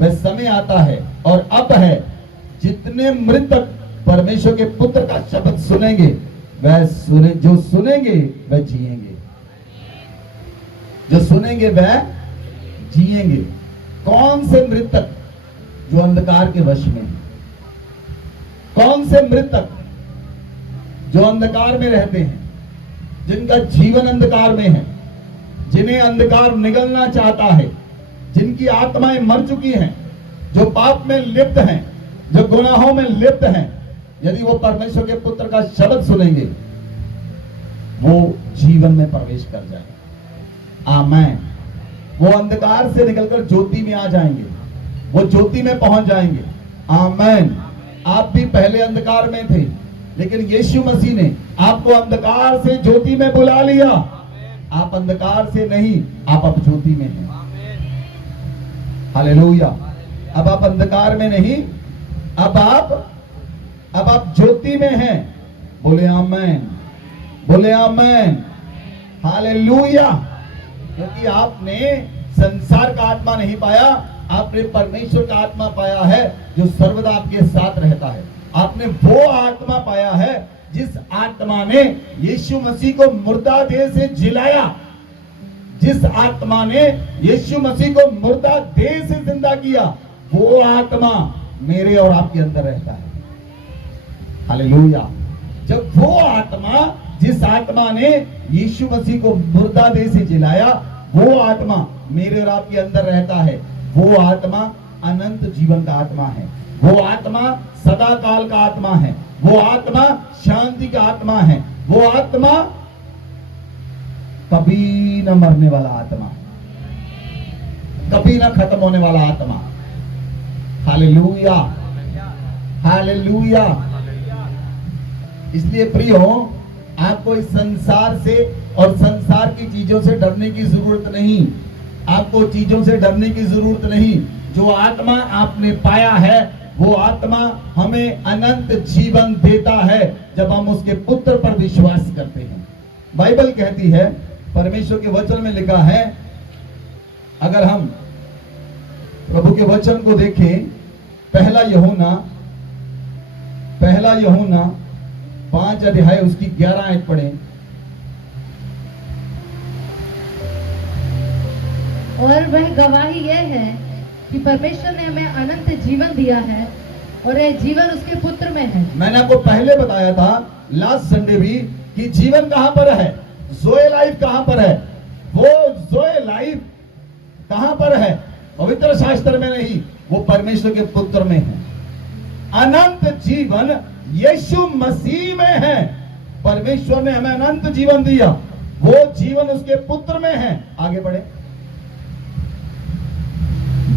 वह समय आता है और अब है, जितने मृतक परमेश्वर के पुत्र का शब्द सुनेंगे जो सुनेंगे वह जिएंगे, जो सुनेंगे वह जिएंगे। कौन से मृतक? जो अंधकार के वश में हैं। कौन से मृतक? जो अंधकार में रहते हैं, जिनका जीवन अंधकार में है, जिन्हें अंधकार निगलना चाहता है, जिनकी आत्माएं मर चुकी हैं, जो पाप में लिप्त हैं, जो गुनाहों में लिप्त हैं। यदि वो परमेश्वर के पुत्र का शब्द सुनेंगे, वो जीवन में प्रवेश कर जाएंगे। आमीन। वो अंधकार से निकलकर ज्योति में आ जाएंगे, वो ज्योति में पहुंच जाएंगे। आमीन। आप भी पहले अंधकार में थे, लेकिन यीशु मसीह ने आपको अंधकार से ज्योति में बुला लिया। आप अंधकार से नहीं, आप अब ज्योति में हैं। हालेलुया। अब आप अंधकार में नहीं, अब आप ज्योति में हैं। बोले आमीन, बोले आमीन। हालेलुया। क्योंकि आपने संसार का आत्मा नहीं पाया, आपने परमेश्वर का आत्मा पाया है, जो सर्वदा आपके साथ रहता है। आपने वो आत्मा पाया है जिस आत्मा ने यीशु मसीह को मुर्दा देह से जिलाया, जिस आत्मा ने यीशु मसीह को मुर्दा देह से जिंदा किया, वो आत्मा मेरे और आपके अंदर रहता है। हालेलुया। जब वो आत्मा, जिस आत्मा ने यीशु मसीह को मुर्दा देह से जिलाया, वो आत्मा मेरे और आपके अंदर रहता है, वो आत्मा अनंत जीवन का आत्मा है, वो आत्मा सदा काल का आत्मा है, वो आत्मा शांति का आत्मा है, वो आत्मा कभी न मरने वाला आत्मा, कभी न खत्म होने वाला आत्मा। Hallelujah, hallelujah. इसलिए प्रियो, आपको इस संसार से और संसार की चीजों से डरने की जरूरत नहीं। आपको चीजों से डरने की जरूरत नहीं। जो आत्मा आपने पाया है, वो आत्मा हमें अनंत जीवन देता है जब हम उसके पुत्र पर विश्वास करते हैं। बाइबल कहती है, परमेश्वर के वचन में लिखा है, अगर हम प्रभु के वचन को देखें, पहला यूहन्ना 5 अध्याय उसकी 11 आयत पढ़ें। और वह गवाही यह है कि परमेश्वर ने हमें अनंत जीवन दिया है और यह जीवन उसके पुत्र में है। मैंने आपको पहले बताया था लास्ट संडे भी कि जीवन कहां पर है, जोए लाइफ कहां पर है। वो जोए लाइफ कहां पर है? पवित्र शास्त्र में नहीं, वो परमेश्वर के पुत्र में है। अनंत जीवन यीशु मसीह में है। परमेश्वर ने हमें अनंत जीवन दिया, वो जीवन उसके पुत्र में है। आगे बढ़े।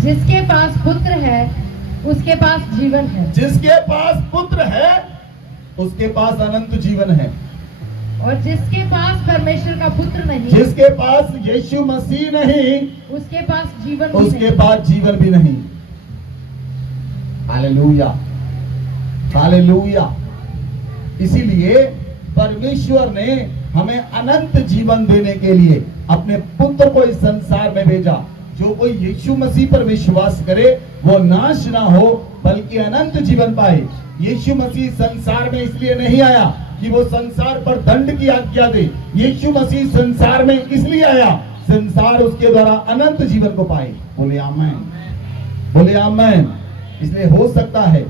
जिसके पास पुत्र है उसके पास जीवन है। जिसके पास पुत्र है उसके पास अनंत जीवन है। और जिसके पास परमेश्वर का पुत्र नहीं, जिसके पास यीशु मसीह नहीं, उसके पास जीवन भी उसके पास जीवन भी नहीं। Hallelujah, hallelujah. इसीलिए परमेश्वर ने हमें अनंत जीवन देने के लिए अपने पुत्र को इस संसार में भेजा। जो कोई यीशु मसीह पर विश्वास करे वो नाश ना हो बल्कि अनंत जीवन पाए। यीशु मसीह संसार में इसलिए नहीं आया कि वो संसार पर दंड की आज्ञा दे। यीशु मसीह संसार में इसलिए आया, संसार उसके द्वारा अनंत जीवन को पाए। बोले आमीन, बोले आमीन। इसलिए हो सकता है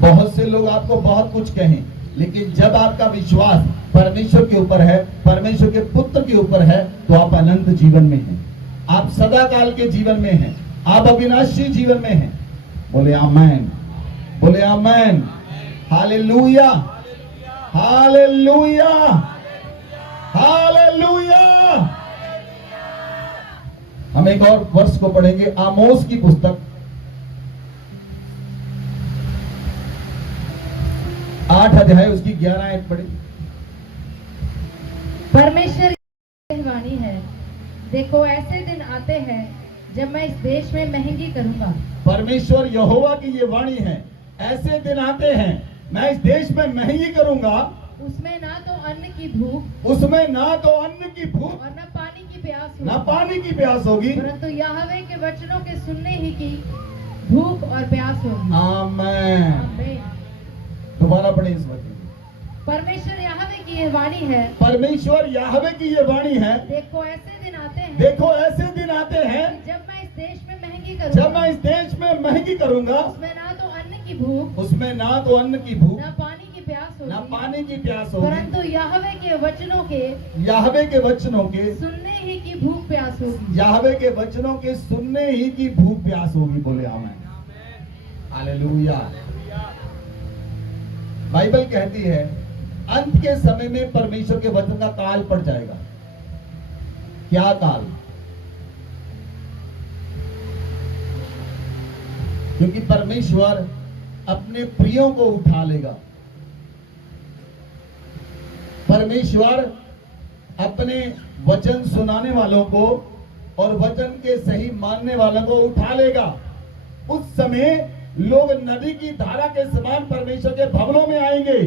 बहुत से लोग आपको बहुत कुछ कहें, लेकिन जब आपका विश्वास परमेश्वर के ऊपर है, परमेश्वर के पुत्र के ऊपर है, तो आप अनंत जीवन में हैं, आप सदा काल के जीवन में हैं, आप अविनाशी जीवन में हैं। बोले आमेन, बोले आमेन। हालेलुया, हालेलुया, हालेलुया। हम एक और वर्ष को पढ़ेंगे, आमोस की पुस्तक 8 अध्याय उसकी 11 आयत पढ़े। परमेश्वर की वाणी है, देखो ऐसे दिन आते हैं जब मैं इस देश में महंगी करूंगा। परमेश्वर यहोवा की ये वाणी है, ऐसे दिन आते हैं मैं इस देश में महंगी करूंगा, उसमें ना तो अन्न की भूख उसमें ना तो अन्न की भूख और न पानी की प्यास ना होगी, पानी की प्यास होगी, परंतु याहवे के वचनों के सुनने ही की भूख और प्यास होगी। आमेन। आमीन। दोबारा पढ़े इस वचन को। परमेश्वर याहवे की यह वाणी है, परमेश्वर याहवे की ये वाणी है, देखो ऐसे दिन आते हैं देखो ऐसे दिन आते हैं जब मैं इस देश में महंगी जब करूंगा, मैं इस देश में महंगी करूंगा, उसमें ना तो अन्न की भूख उसमें ना तो अन्न की भूख न पानी की प्यास ना होगी, पानी की प्यास होगी, परंतु याहवे के वचनों के याहवे के वचनों के सुनने ही की भूख प्यास होगी। याहवे के वचनों के सुनने ही की भूख प्यास होगी। बोले आमेन, हालेलुया। बाइबल कहती है अंत के समय में परमेश्वर के वचन का काल पड़ जाएगा। क्या काल? क्योंकि परमेश्वर अपने प्रियों को उठा लेगा, परमेश्वर अपने वचन सुनाने वालों को और वचन के सही मानने वालों को उठा लेगा। उस समय लोग नदी की धारा के समान परमेश्वर के भवनों में आएंगे,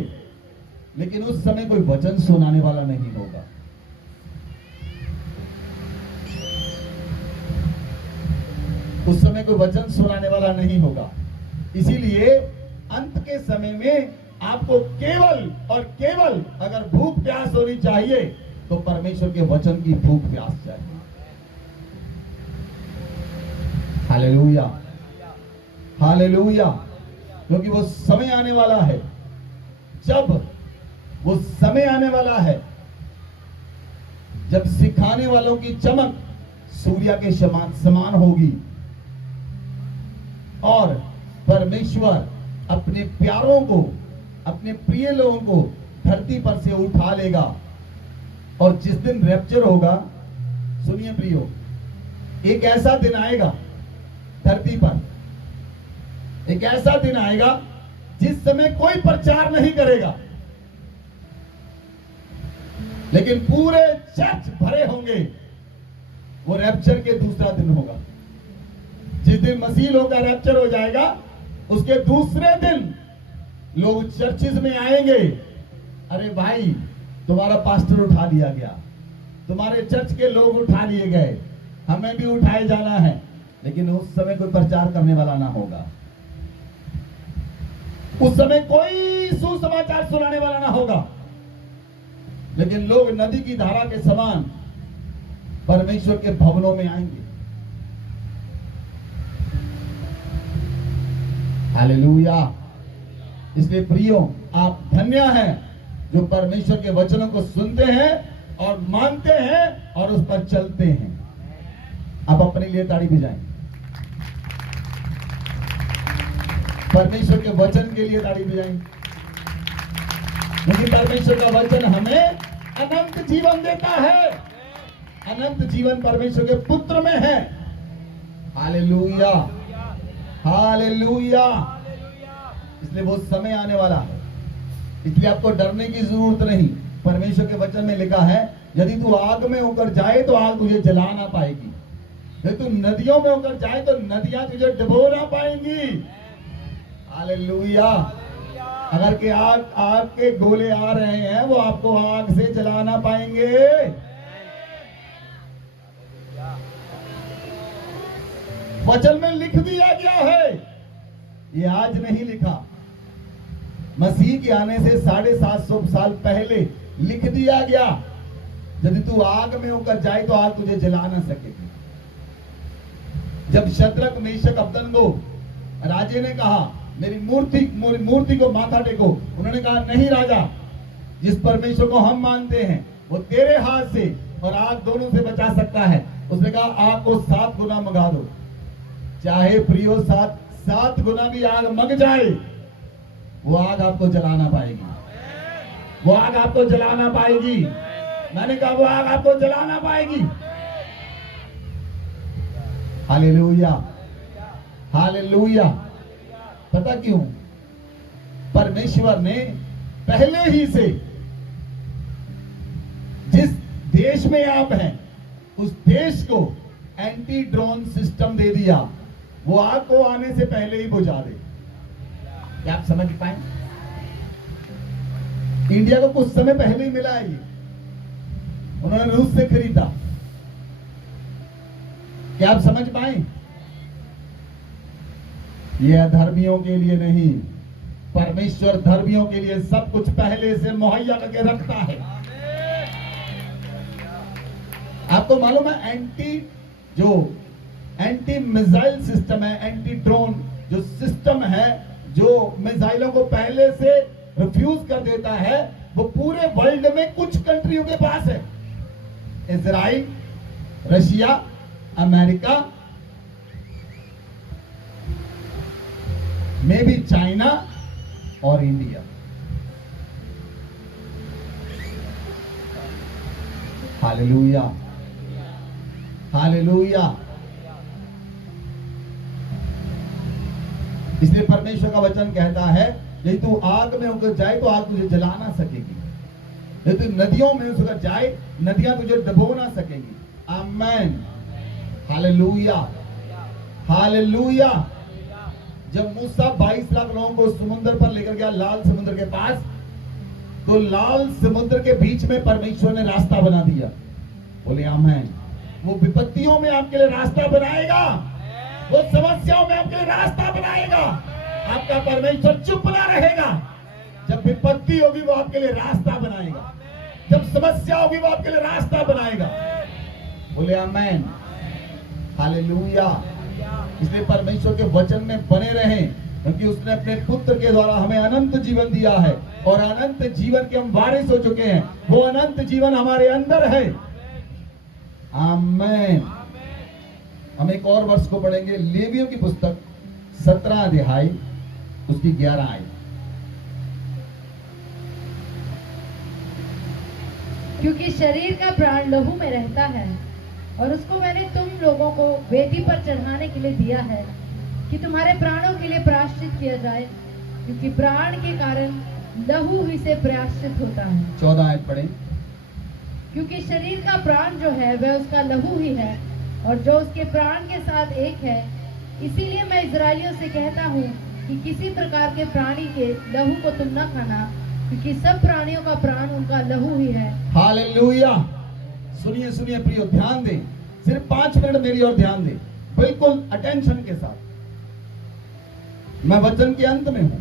लेकिन उस समय कोई वचन सुनाने वाला नहीं होगा। उस समय कोई वचन सुनाने वाला नहीं होगा। इसीलिए अंत के समय में आपको केवल और केवल अगर भूख प्यास होनी चाहिए तो परमेश्वर के वचन की भूख प्यास चाहिए। Hallelujah, hallelujah. क्योंकि वो समय आने वाला है, जब वो समय आने वाला है जब सिखाने वालों की चमक सूर्य के समान होगी और परमेश्वर अपने प्यारों को, अपने प्रिय लोगों को धरती पर से उठा लेगा। और जिस दिन रैप्चर होगा, सुनिए प्रियो, एक ऐसा दिन आएगा धरती पर, एक ऐसा दिन आएगा जिस समय कोई प्रचार नहीं करेगा, लेकिन पूरे चर्च भरे होंगे। वो रैप्चर के दूसरा दिन होगा। जिस दिन मसीह लोग का रैप्चर हो जाएगा, उसके दूसरे दिन लोग चर्चिज में आएंगे। अरे भाई, तुम्हारा पास्टर उठा दिया गया, तुम्हारे चर्च के लोग उठा लिए गए, हमें भी उठाए जाना है। लेकिन उस समय कोई प्रचार करने वाला ना होगा, उस समय कोई सुसमाचार सुनाने वाला ना होगा, लेकिन लोग नदी की धारा के समान परमेश्वर के भवनों में आएंगे। हालेलुया। इसलिए प्रियो, आप धन्य हैं जो परमेश्वर के वचनों को सुनते हैं और मानते हैं और उस पर चलते हैं। आप अपने लिए ताड़ी बजाएं, परमेश्वर के वचन के लिए ताड़ी बजाएं, क्योंकि परमेश्वर का वचन हमें अनंत जीवन देता है। अनंत जीवन परमेश्वर के पुत्र में है। Hallelujah, hallelujah. इसलिए वो समय आने वाला है, इसलिए आपको डरने की जरूरत नहीं। परमेश्वर के वचन में लिखा है, यदि तू आग में होकर जाए तो आग तुझे जला ना पाएगी, यदि तू नदियों में होकर जाए तो नदियां तुझे डुबो ना पाएंगी। हालेलुया। अगर के आग के गोले आ रहे हैं, वो आपको आग से जला ना पाएंगे। वचन में लिख दिया गया है, ये आज नहीं लिखा, मसीह के आने से 750 साल पहले लिख दिया गया। यदि तू आग में होकर जाए तो आग तुझे जला ना सकेगी। जब शद्रक, मेशक, अबदनगो राजे ने कहा मेरी मूर्ति को माथा टेको। उन्होंने कहा नहीं राजा, जिस परमेश्वर को हम मानते हैं वो तेरे हाथ से और आग दोनों से बचा सकता है। उसने कहा आग को 7 गुना मंगा दो, चाहे प्रियो 7 गुना भी आग मग जाए, वो आग आपको जलाना पाएगी, वो आग आपको जलाना पाएगी। मैंने कहा वो आग आपको जलाना पाएगी। Hallelujah, hallelujah. पता क्यों? परमेश्वर ने पहले ही से जिस देश में आप हैं उस देश को एंटी ड्रोन सिस्टम दे दिया, वो आग को आने से पहले ही बुझा दे। क्या आप समझ पाए? इंडिया को कुछ समय पहले ही मिला है ये, उन्होंने रूस से खरीदा। क्या आप समझ पाए? ये अधर्मियों के लिए नहीं, परमेश्वर धर्मियों के लिए सब कुछ पहले से मुहैया करके रखता है। आपको मालूम है एंटी मिसाइल सिस्टम है, एंटी ड्रोन जो सिस्टम है, जो मिसाइलों को पहले से रिफ्यूज कर देता है, वो पूरे वर्ल्ड में कुछ कंट्रियों के पास है। इजराइल, रशिया, अमेरिका, में भी चाइना और इंडिया। Hallelujah, hallelujah. इसलिए परमेश्वर का वचन कहता है यदि तू आग में उतर जाए तो आग तुझे जला ना सकेगी, यदि तू नदियों में उतर जाए नदियां तुझे डुबो ना सकेगी। आमेन, हालेलुया, हालेलुया। जब मूसा 22 लाख लोगों को समुद्र पर लेकर गया, लाल समुद्र के पास, तो लाल समुद्र के बीच में परमेश्वर ने रास्ता बना दिया। बोले आमेन। वो विपत्तियों में आपके लिए रास्ता बनाएगा, वो समस्याओं में आपके लिए रास्ता बनाएगा। आपका परमेश्वर चुप ना रहेगा। जब विपत्ति होगी वो आपके लिए रास्ता बनाएगा, जब समस्या होगी वो आपके लिए रास्ता बनाएगा। बोले आमेन, हालेलुया। इसलिए परमेश्वर के वचन में बने रहें, क्योंकि उसने अपने पुत्र के द्वारा हमें अनंत जीवन दिया है और अनंत जीवन के हम वारिस हो चुके हैं। वो अनंत जीवन हमारे अंदर है। आमेन। हम एक और वर्ष को पढ़ेंगे, लेवियों की पुस्तक 17 अध्याय उसकी 11 आयत। क्योंकि शरीर का प्राण लहू में रहता है और उसको मैंने तुम लोगों को वेदी पर चढ़ाने के लिए दिया है कि तुम्हारे प्राणों के लिए प्रायश्चित किया जाए, क्योंकि प्राण के कारण लहू ही से प्रायश्चित होता है। 14 आयत पढ़ें। क्योंकि शरीर का प्राण जो है वह उसका लहू ही है और जो उसके प्राण के साथ एक है। इसीलिए मैं इजरायलियों से कहता हूँ कि किसी प्रकार के प्राणी के लहू को तुम न खाना, क्योंकि सब प्राणियों का प्राण उनका लहू ही है। हालेलुया। सुनिए सुनिए प्रियो, ध्यान दें, सिर्फ 5 मिनट मेरी ओर ध्यान दें, बिल्कुल अटेंशन के साथ। मैं वचन के अंत में हूं,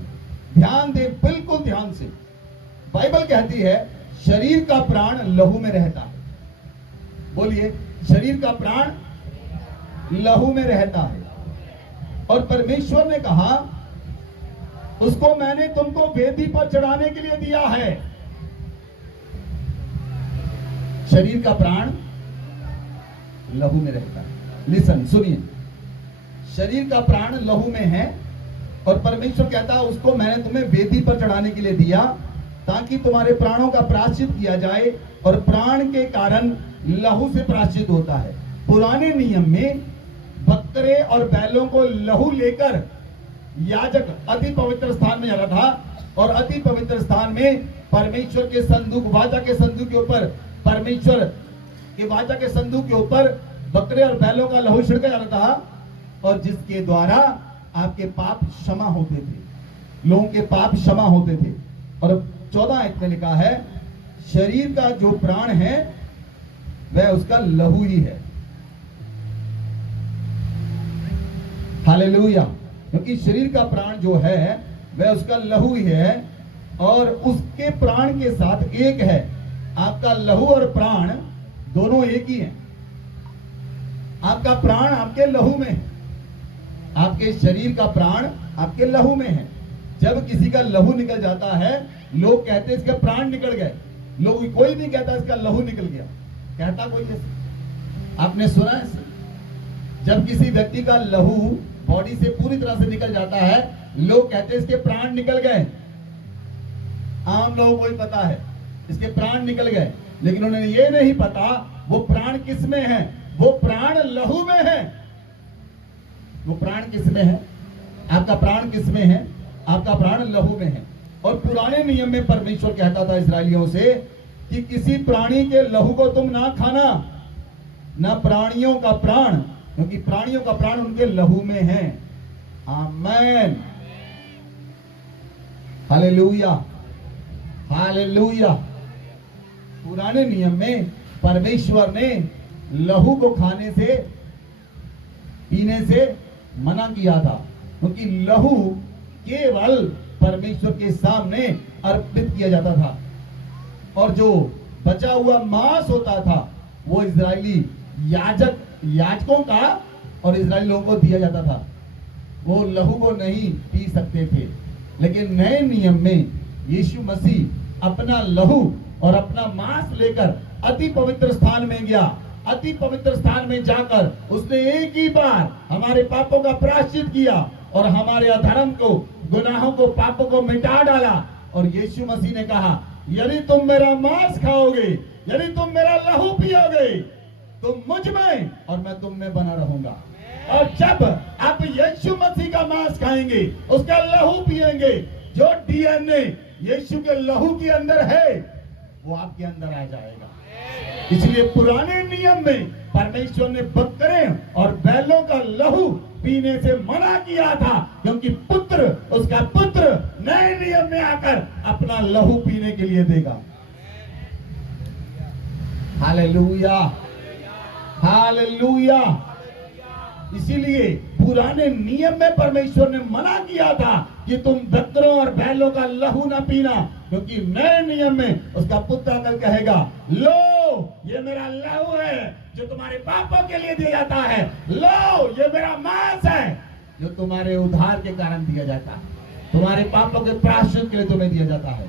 ध्यान दें, बिल्कुल ध्यान से। बाइबल कहती है शरीर का प्राण लहू में रहता है। बोलिए, शरीर का प्राण लहू में रहता है। और परमेश्वर ने कहा उसको मैंने तुमको वेदी पर चढ़ाने के लिए दिया है। शरीर का प्राण लहू में रहता है। लिसन, सुनिए, शरीर का प्राण लहू में है और परमेश्वर कहता है उसको मैंने तुम्हें वेदी पर चढ़ाने के लिए दिया ताकि तुम्हारे प्राणों का प्रायश्चित किया जाए, और प्राण के कारण लहू से प्रायश्चित होता है। पुराने नियम में बकरे और बैलों को लहू लेकर याजक अति पवित्र स्थान में जाता था, और अति पवित्र स्थान में परमेश्वर के संदूक, वाचा के संदूक के ऊपर, परमेश्वर के वाचा के संदूक के ऊपर बकरे और बैलों का लहू छिड़का जाता था, और जिसके द्वारा आपके पाप क्षमा होते थे, लोगों के पाप क्षमा होते थे। और 14 आयत में लिखा है शरीर का जो प्राण है वह उसका लहू ही है। हालेलुया। क्योंकि शरीर का प्राण जो है वह उसका लहू ही है, और उसके प्राण के साथ एक है। आपका लहू और प्राण दोनों एक ही हैं। आपका प्राण आपके लहू में है, आपके शरीर का प्राण आपके लहू में है। जब किसी का लहू निकल जाता है, लोग कहते हैं इसके प्राण निकल गए। लोग कोई नहीं कहता इसका लहू निकल गया, कहता कोई ऐसे। आपने सुना है जब किसी व्यक्ति का लहू बॉडी से पूरी तरह से निकल जाता है, लोग कहते हैं इसके प्राण निकल गए। आम लोगों को ही पता है इसके प्राण निकल गए, लेकिन उन्हें ये नहीं पता वो प्राण किस में है। वो प्राण लहू में है। वो प्राण किस में है? आपका प्राण किस में है? आपका प्राण लहू में है। और पुराने नियम में परमेश्वर कहता था इस्राएलियों से कि किसी प्राणी के लहू को तुम ना खाना, ना प्राणियों का प्राण, क्योंकि प्राणियों का प्राण उनके लहू में है। आमेन, हालेलुया, हालेलुया। पुराने नियम में परमेश्वर ने लहू को खाने से, पीने से मना किया था, क्योंकि लहू केवल परमेश्वर के सामने अर्पित किया जाता था। और जो बचा हुआ मांस होता था वो इजरायली याजकों का और इजरायली लोगों को दिया जाता था। वो लहू को नहीं पी सकते थे। लेकिन नए नियम में यीशु मसीह अपना लहू और अपना मांस लेकर अति पवित्र स्थान में गया। अति पवित्र स्थान में जाकर उसने एक ही बार हमारे पापों का प्रायश्चित किया और हमारे अधर्म को, गुनाहों को, पापों को मिटा डाला। और यीशु मसीह ने कहा, यदि तुम मेरा मांस खाओगे, यदि तुम मेरा लहू पियोगे, तुम मुझ में और मैं तुम में बना रहूंगा। और जब आप यीशु मसीह का मांस खाएंगे, उसका लहू पिएंगे, जो डीएनए यीशु के लहू के अंदर है वो आपके अंदर आ जाएगा। इसलिए पुराने नियम में परमेश्वर ने बकरे और बैलों का लहू पीने से मना किया था, क्योंकि पुत्र, उसका पुत्र नए नियम में आकर अपना लहू पीने के लिए देगा। Hallelujah, hallelujah. इसीलिए पुराने नियम में परमेश्वर ने मना किया था कि तुम बकरों और बैलों का लहू ना पीना, क्योंकि नए नियम में उसका पुत्र आकर कहेगा, लो ये मेरा लहू है जो तुम्हारे पापों के लिए दिया जाता है, लो ये मेरा मांस है जो तुम्हारे उद्धार के कारण दिया जाता है, तुम्हारे पापों के प्रायश्चित के लिए तुम्हें दिया जाता है।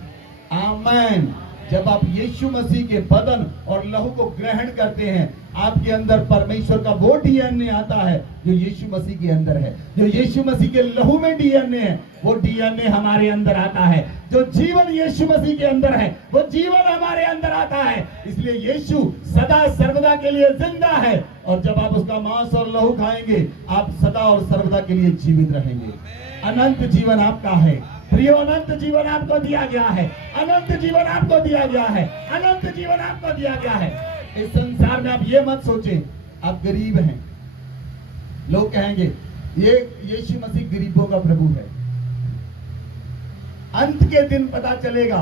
आमीन। जब आप यीशु मसीह के बदन और लहू को ग्रहण करते हैं, आपके अंदर परमेश्वर का वो डीएनए आता है जो यीशु मसीह के अंदर है। जो यीशु मसीह के लहू में डीएनए है, वो डीएनए हमारे अंदर आता है। जो जीवन यीशु मसीह के अंदर है, वो जीवन हमारे अंदर आता है। इसलिए यीशु सदा सर्वदा के लिए जिंदा है। और जब आप उसका मांस और लहू खाएंगे, आप सदा और सर्वदा के लिए जीवित रहेंगे। अनंत जीवन आपका है प्रियो, अनंत जीवन आपको दिया गया है। अनंत जीवन आपको दिया गया है। अनंत जीवन आपको दिया गया है। इस संसार में आप ये मत सोचें आप गरीब हैं। लोग कहेंगे ये यीशु मसीह गरीबों का प्रभु है। अंत के दिन पता चलेगा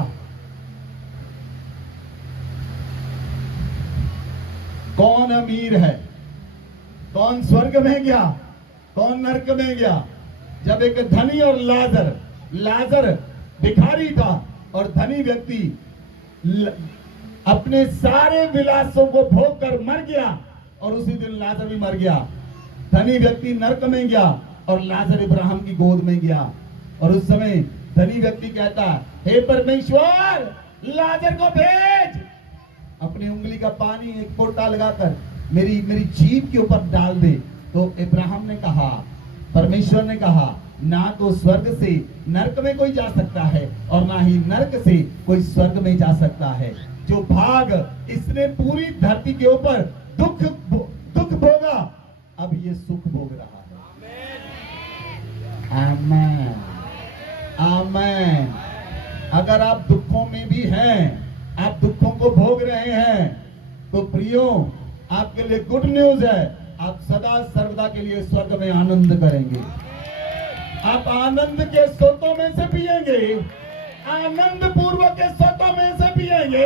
कौन अमीर है, कौन स्वर्ग में गया, कौन नरक में गया। जब एक धनी और लाजर भिखारी था और धनी व्यक्ति अपने सारे विलासों को भोग कर मर गया, और उसी दिन लाजर भी मर गया। धनी व्यक्ति नरक में गया और लाजर इब्राहिम की गोद में गया। और उस समय धनी व्यक्ति कहता, हे परमेश्वर लाजर को भेज, अपनी उंगली का पानी एक फोटा लगाकर मेरी जीभ के ऊपर डाल दे। तो इब्राहिम ने कहा, परमेश्वर ने कहा, ना तो स्वर्ग से नरक में कोई जा सकता है और ना ही नरक से कोई स्वर्ग में जा सकता है। जो भाग इसने पूरी धरती के ऊपर दुख भोगा, अब ये सुख भोग रहा है। आमीन, आमीन। अगर आप दुखों में भी हैं, आप दुखों को भोग रहे हैं, तो प्रियो आपके लिए गुड न्यूज है, आप सदा सर्वदा के लिए स्वर्ग में आनंद करेंगे। आप आनंद के स्रोतों में से पिएंगे, आनंद पूर्वक के स्रोतों में से पिएंगे।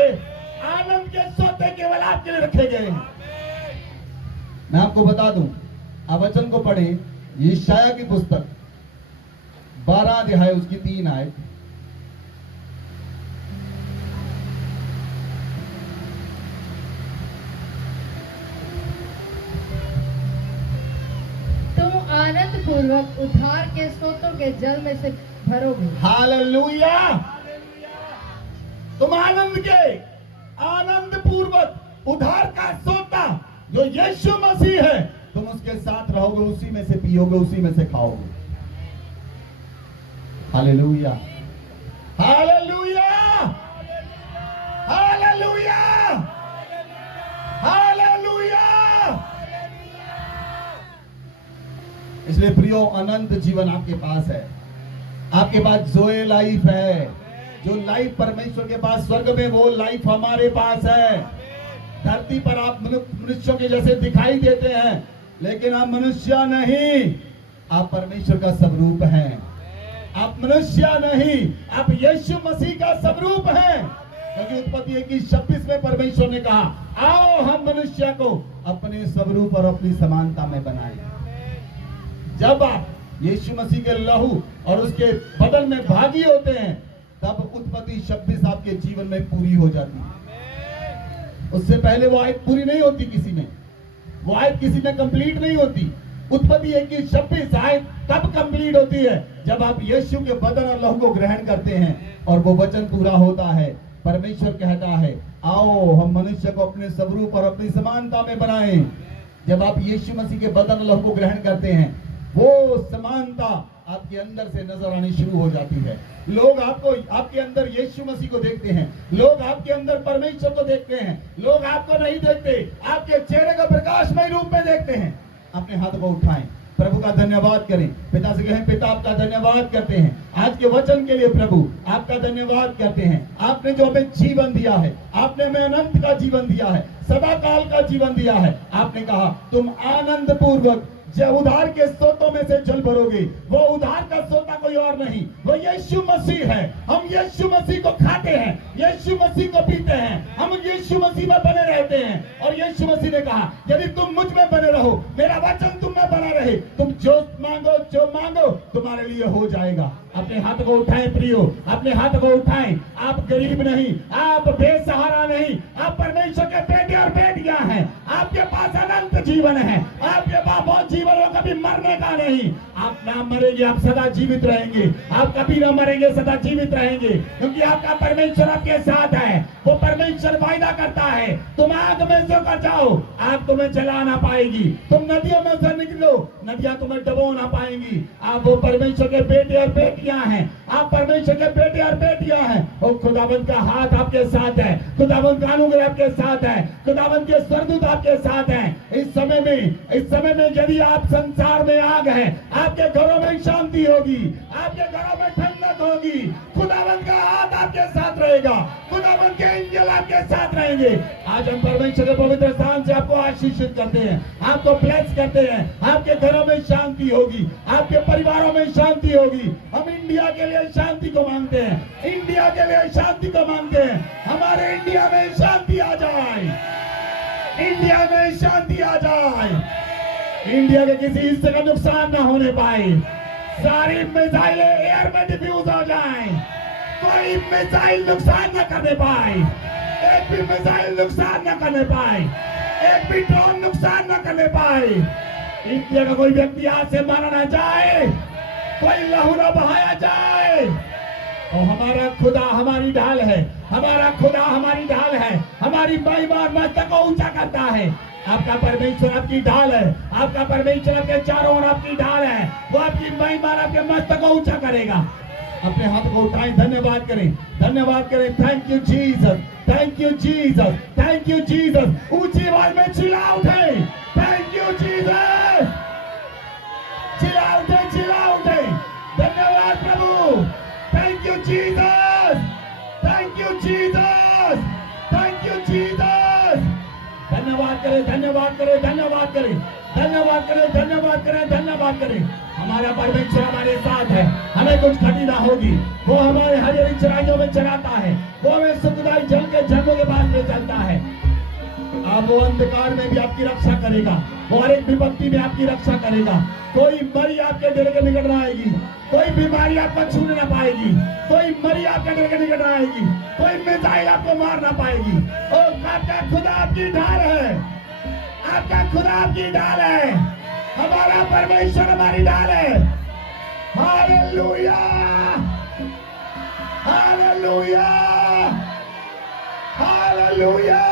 आनंद के सोते केवल आपके लिए रखे गए हैं। मैं आपको बता दूं, आप वचन को पढ़ें, यशायाह की पुस्तक 12 अध्याय उसकी 3 आयत। तुम आनंद पूर्वक उद्धार के स्रोतों के जल में से भरोगे। हालेलुया। तुम आनंद पूर्वक उद्धार का सोता जो यीशु मसीह है, तुम उसके साथ रहोगे, उसी में से पियोगे, उसी में से खाओगे। Hallelujah, hallelujah, hallelujah, hallelujah. इसलिए प्रियो, अनंत जीवन आपके पास है। आपके पास जोए लाइफ है। जो लाइफ परमेश्वर के पास स्वर्ग में, वो लाइफ हमारे पास है। धरती पर आप मनुष्यों के जैसे दिखाई देते हैं, लेकिन आप मनुष्य नहीं, आप परमेश्वर का स्वरूप हैं। आप मनुष्य नहीं, आप यीशु मसीह का स्वरूप हैं। क्योंकि उत्पत्ति 21:26 में परमेश्वर ने कहा, आओ हम मनुष्य को अपने स्वरूप और अपनी समानता में बनाएं। जब आप यीशु मसीह के लहू और उसके बदन में भागी होते हैं, तब उत्पत्ति 26 आपके जीवन में पूरी हो जाती है। उससे पहले वो आयत पूरी नहीं होती किसी में, वो आयत किसी में कंप्लीट नहीं होती। उत्पत्ति 21:26 आयत तब कंप्लीट होती है जब आप यीशु के बदन और लहू को ग्रहण करते हैं और वो वचन पूरा होता है। परमेश्वर कहता है, आओ हम मनुष्य को अपने स्वरूप और अपनी समानता में बनाएं। जब आप यीशु मसीह के बदन और लहू को ग्रहण करते हैं, वो समानता आपके अंदर से नजर आनी शुरू हो जाती है। लोग आपको, आपके अंदर यीशु मसीह को देखते हैं, लोग आपके अंदर परमेश्वर को देखते हैं। लोग आपको नहीं देखते, आपके चेहरे का प्रकाशमय रूप में देखते हैं। अपने हाथ को उठाएं, प्रभु का धन्यवाद करें। पिता से कहें, पिता आपका धन्यवाद करते हैं आज के वचन के लिए। प्रभु आपका धन्यवाद करते हैं, आपने जो हमें जीवन दिया है, आपने हमें अनंत का जीवन दिया है, सदा काल का जीवन दिया है। आपने कहा तुम आनंद पूर्वक जो उधार के स्रोतों में से जल भरोगे। वो उधार का स्रोता कोई और नहीं, वो यीशु मसीह है। हम यीशु मसीह को खाते हैं, यीशु मसीह को पीते हैं, हम यीशु मसीह में बने रहते हैं। और यीशु मसीह ने कहा, यदि तुम मुझ में बने रहो, मेरा वचन तुम में बना रहे, तुम जो मांगो तुम्हारे लिए हो जाएगा। अपने हाथ को उठाएं प्रियो, अपने हाथ को उठाएं। आप गरीब नहीं, आप बेसहारा नहीं, आप परमेश्वर के बेटे और बेटियां हैं। आपके पास अनंत जीवन है, आपके पास बहुत जीवन हो, कभी मरने का नहीं। आप ना मरेंगे, आप सदा जीवित रहेंगे। आप कभी ना मरेंगे, सदा जीवित रहेंगे, क्योंकि आपका परमेश्वर आपके साथ है। वो परमेश्वर वायदा करता है, तुम आग में से कर जाओ, आग तुम्हें जला ना पाएगी। तुम नदियों में से निकलो, नदियां तुम्हें डुबो ना पाएंगी। आप वो परमेश्वर के बेटे और बेटियां हैं, आप परमेश्वर के बेटे और बेटियां हैं। और खुदावंद का हाथ आपके साथ है, खुदावंद का अनुग्रह आपके साथ है, खुदावंद के स्वर्गदूत आपके साथ हैं। इस समय में यदि आप संसार में आग है, आपके घरों में शांति होगी, आपके घरों में ठंडक होगी। खुदावंद का हाथ आपके साथ रहेगा, खुदावंद के एंजल आपके साथ रहेंगे। आज हम परमेश्वर के पवित्र स्थान से आपको आशीषित करते हैं, आपको ब्लेस करते हैं। आपके घरों में शांति होगी, आपके परिवारों में शांति होगी। हम इंडिया के लिए शांति को मांगते हैं, इंडिया के लिए शांति को मांगते हैं। हमारे इंडिया में शांति आ जाए, इंडिया में शांति आ जाए, इंडिया के किसी हिस्से का नुकसान ना होने पाए। सारी मिसाइलें एयर में डिफ्यूज हो जाएं, कोई मिसाइल नुकसान न करने पाए, एक भी मिसाइल नुकसान न करने पाए, एक भी ड्रोन नुकसान न करने पाए। इंडिया का कोई व्यक्ति आज से मारा ना जाए, कोई लहू न बहाया जाए। और हमारा खुदा हमारी ढाल है, हमारा खुदा हमारी ढाल है, हमारी महिमा मस्तक को ऊंचा करता है। आपका परमेश्वर आपकी ढाल है, आपका परमेश्वर आपके चारों ओर आपकी ढाल है, वो आपकी महिमा आपके मस्तक को ऊंचा करेगा। अपने हाथ को उठाएं, धन्यवाद करें, धन्यवाद करें। Thank you Jesus, thank you Jesus, thank you Jesus. ऊंची आवाज में चिल्ला उठे, थैंक यू जीसस, चिल्ला उठे, चिल्ला उठे। धन्यवाद प्रभु, thank you Jesus, thank you Jesus, thank you Jesus. धन्यवाद करें, धन्यवाद करें, धन्यवाद करें, धन्यवाद करें, धन्यवाद करें, धन्यवाद करें। हमारा परमेश्वर हमारे साथ है, हमें कुछ घटी ना होगी। वो हमारे हरी चराइयों में चलाता है, वो हमें सुखदाई जल के झरनों के पास में चलता है। अब वो अंधकार में भी आपकी रक्षा करेगा, वो हर एक विपत्ति में आपकी रक्षा करेगा। कोई मरी आपके दिल के निकट ना आएगी, कोई बीमारी आपको छूने ना पाएगी, कोई मरी आपके दिल के निकट ना आएगी, कोई मिसाइल आपको मार ना पाएगी। और आपका खुदा आपकी ढाल है, आपका खुदा आपकी ढाल है, हमारा परमेश्वर हमारी ढाल है। Hallelujah, hallelujah, hallelujah.